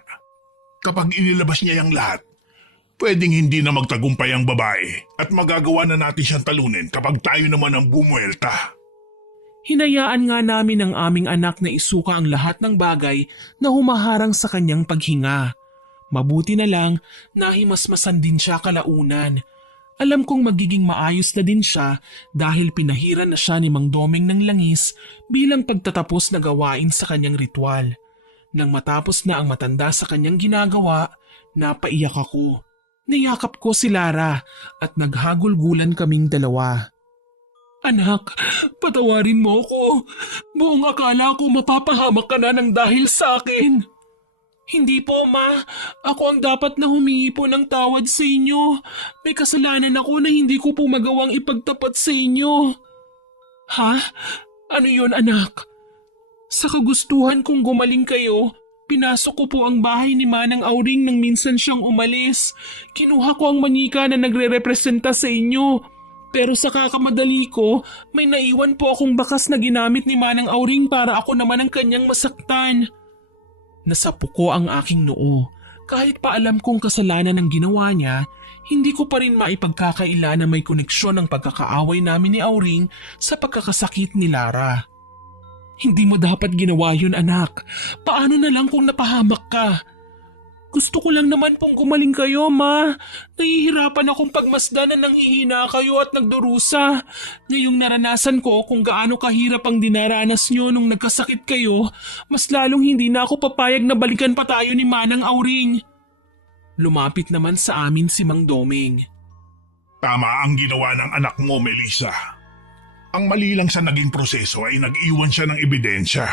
Kapag inilabas niya yung lahat, pwedeng hindi na magtagumpay ang babae at magagawa na natin siyang talunin kapag tayo naman ang bumuelta. Hinayaan nga namin ang aming anak na isuka ang lahat ng bagay na humaharang sa kanyang paghinga. Mabuti na lang, nahimasmasan din siya kalaunan. Alam kong magiging maayos na din siya dahil pinahiran na siya ni Mang Doming ng langis bilang pagtatapos na gawain sa kanyang ritual. Nang matapos na ang matanda sa kanyang ginagawa, napaiyak ako. Niyakap ko si Lara at naghagulgulan kaming dalawa. Anak, patawarin mo ko. Buong akala ko mapapahamak ka na ng dahil sa akin. Hindi po, Ma. Ako ang dapat na humingi po ng tawad sa inyo. May kasalanan ako na hindi ko po magawang ipagtapat sa inyo. Ha? Ano yun, anak? Sa kagustuhan kong gumaling kayo, pinasok ko po ang bahay ni Manang Auring nang minsan siyang umalis. Kinuha ko ang manika na nagre-representa sa inyo. Pero sa kakamadali ko, may naiwan po akong bakas na ginamit ni Manang Auring para ako naman ang kanyang masaktan. Nasapo ko ang aking noo. Kahit pa alam kong kasalanan ang ginawa niya, hindi ko pa rin maipagkakaila na may koneksyon ang pagkakaaway namin ni Auring sa pagkakasakit ni Lara. Hindi mo dapat ginawa yun, anak. Paano na lang kung napahamak ka? Gusto ko lang naman pong gumaling kayo, Ma. Nahihirapan akong pagmasdan na nanghihina kayo at nagdurusa. Ngayong naranasan ko kung gaano kahirap ang dinaranas nyo nung nagkasakit kayo, mas lalong hindi na ako papayag na balikan pa tayo ni Manang Auring. Lumapit naman sa amin si Mang Doming. Tama ang ginawa ng anak mo, Melissa. Ang mali lang sa naging proseso ay nag-iwan siya ng ebidensya.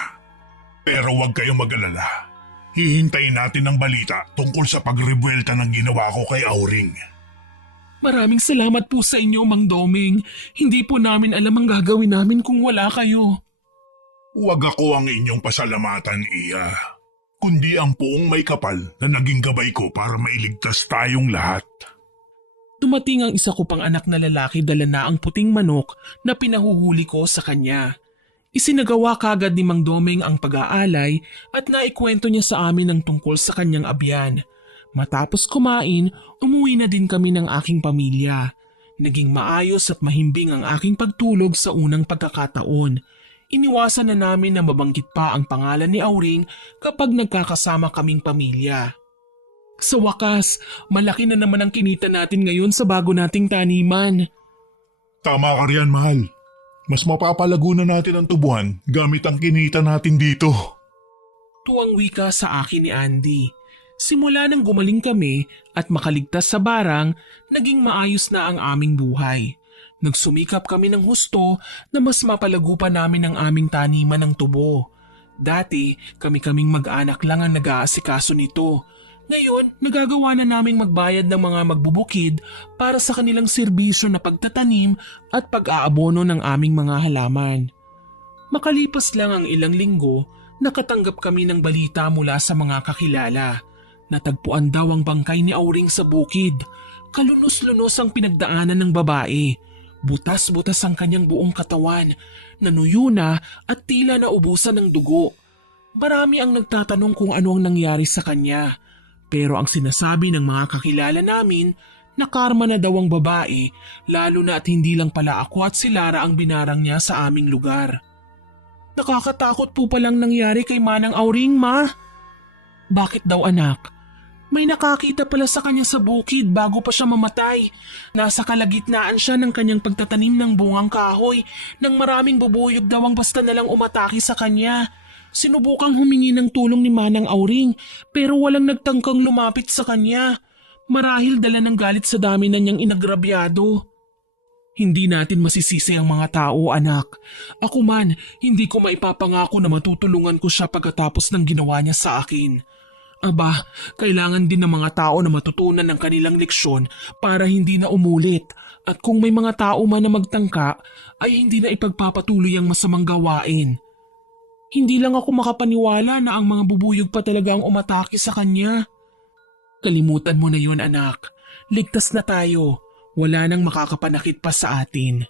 Pero huwag kayong mag-alala. Hihintayin natin ang balita tungkol sa pagrebuelta ng ginawa ko kay Auring. Maraming salamat po sa inyo, Mang Doming. Hindi po namin alam ang gagawin namin kung wala kayo. Huwag ako ang inyong pasalamatan, Iya. Kundi ang poong may kapal na naging gabay ko para mailigtas tayong lahat. Dumating ang isa ko pang anak na lalaki dala na ang puting manok na pinahuhuli ko sa kanya. Isinagawa kagad ni Mang Doming ang pag-aalay at naikwento niya sa amin ang tungkol sa kanyang abyan. Matapos kumain, umuwi na din kami ng aking pamilya. Naging maayos at mahimbing ang aking pagtulog sa unang pagkakataon. Iniwasan na namin na mabanggit pa ang pangalan ni Auring kapag nagkakasama kaming pamilya. Sa wakas, malaki na naman ang kinita natin ngayon sa bago nating taniman. Tama ka riyan, mahal. Mas mapapalago na natin ang tubuhan gamit ang kinita natin dito. Tuwang wika sa akin ni Andy. Simula nang gumaling kami at makaligtas sa barang, naging maayos na ang aming buhay. Nagsumikap kami ng husto na mas mapalago pa namin ang aming taniman ng tubo. Dati, kami-kaming mag-anak lang ang nag-aasikaso nito. Ngayon, nagagawa na naming magbayad ng mga magbubukid para sa kanilang serbisyo na pagtatanim at pag-aabono ng aming mga halaman. Makalipas lang ang ilang linggo, nakatanggap kami ng balita mula sa mga kakilala. Natagpuan daw ang bangkay ni Auring sa bukid. Kalunos-lunos ang pinagdaanan ng babae. Butas-butas ang kanyang buong katawan, nanuyo na at tila naubusan ng dugo. Marami ang nagtatanong kung ano ang nangyari sa kanya. Pero ang sinasabi ng mga kakilala namin, na karma na daw ang babae, lalo na at hindi lang pala ako at si Lara ang binarang niya sa aming lugar. Nakakatakot po palang nangyari kay Manang Auring, ma. Bakit daw, anak? May nakakita pala sa kanya sa bukid bago pa siya mamatay. Nasa kalagitnaan siya ng kanyang pagtatanim ng bungang kahoy nang maraming bubuyog daw ang basta nalang umatake sa kanya. Sinubukang humingi ng tulong ni Manang Auring pero walang nagtangkang lumapit sa kanya. Marahil dala ng galit sa dami na niyang inagrabyado. Hindi natin masisisi ang mga tao, anak. Ako man, hindi ko maipapangako na matutulungan ko siya pagkatapos ng ginawa niya sa akin. Aba, kailangan din ng mga tao na matutunan ng kanilang leksyon para hindi na umulit. At kung may mga tao man na magtangka, ay hindi na ipagpapatuloy ang masamang gawain. Hindi lang ako makapaniwala na ang mga bubuyog pa talaga ang umatake sa kanya. Kalimutan mo na yun, anak. Ligtas na tayo. Wala nang makakapanakit pa sa atin.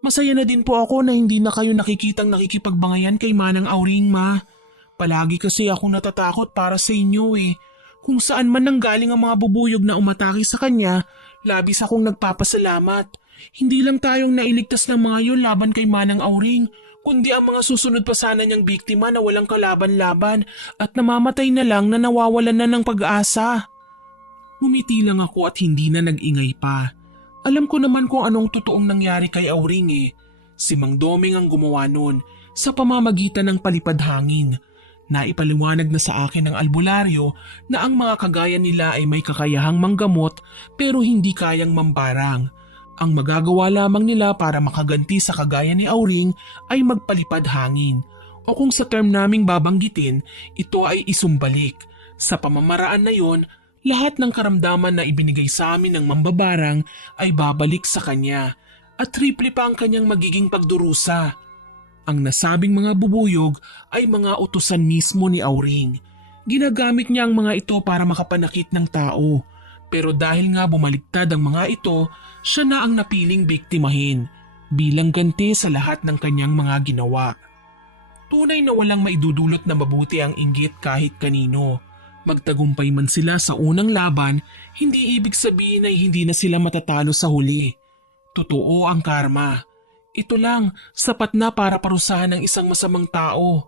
Masaya na din po ako na hindi na kayo nakikitang nakikipagbangayan kay Manang Auring, ma. Palagi kasi akong natatakot para sa inyo eh. Kung saan man nanggaling ang mga bubuyog na umatake sa kanya, labis akong nagpapasalamat. Hindi lang tayong nailigtas ng mga yun laban kay Manang Auring, kundi ang mga susunod pa sana niyang biktima na walang kalaban-laban at namamatay na lang na nawawalan na ng pag-asa. Ngumiti lang ako at hindi na nag-ingay pa. Alam ko naman kung anong totoong nangyari kay Auring eh. Si Mang Doming ang gumawa nun sa pamamagitan ng palipad hangin. Naipaliwanag na sa akin ng albularyo na ang mga kagaya nila ay may kakayahang manggamot pero hindi kayang mambarang. Ang magagawa lamang nila para makaganti sa kagaya ni Auring ay magpalipad hangin. O kung sa term naming babanggitin, ito ay isumbalik. Sa pamamaraan na yon, lahat ng karamdaman na ibinigay sa amin ng mambabarang ay babalik sa kanya at triple pa ang kanyang magiging pagdurusa. Ang nasabing mga bubuyog ay mga utusan mismo ni Auring. Ginagamit niya ang mga ito para makapanakit ng tao. Pero dahil nga bumaliktad ang mga ito, siya na ang napiling biktimahin bilang ganti sa lahat ng kanyang mga ginawa. Tunay na walang maidudulot na mabuti ang inggit kahit kanino. Magtagumpay man sila sa unang laban, hindi ibig sabihin ay hindi na sila matatalo sa huli. Totoo ang karma. Ito lang, sapat na para parusahan ng isang masamang tao.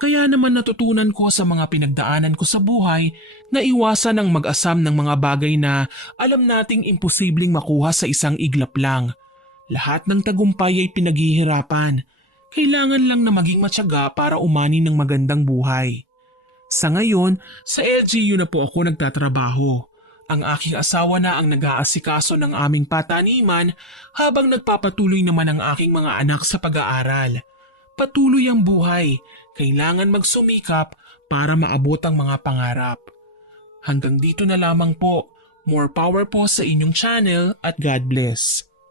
Kaya naman natutunan ko sa mga pinagdaanan ko sa buhay na iwasan ang mag-asam ng mga bagay na alam nating imposibleng makuha sa isang iglap lang. Lahat ng tagumpay ay pinaghihirapan. Kailangan lang na maging matyaga para umani ng magandang buhay. Sa ngayon, sa LGU na po ako nagtatrabaho. Ang aking asawa na ang nag-aasikaso ng aming pataniman habang nagpapatuloy naman ang aking mga anak sa pag-aaral. Patuloy ang buhay, kailangan magsumikap para maabot ang mga pangarap. Hanggang dito na lamang po. More power po sa inyong channel at God bless.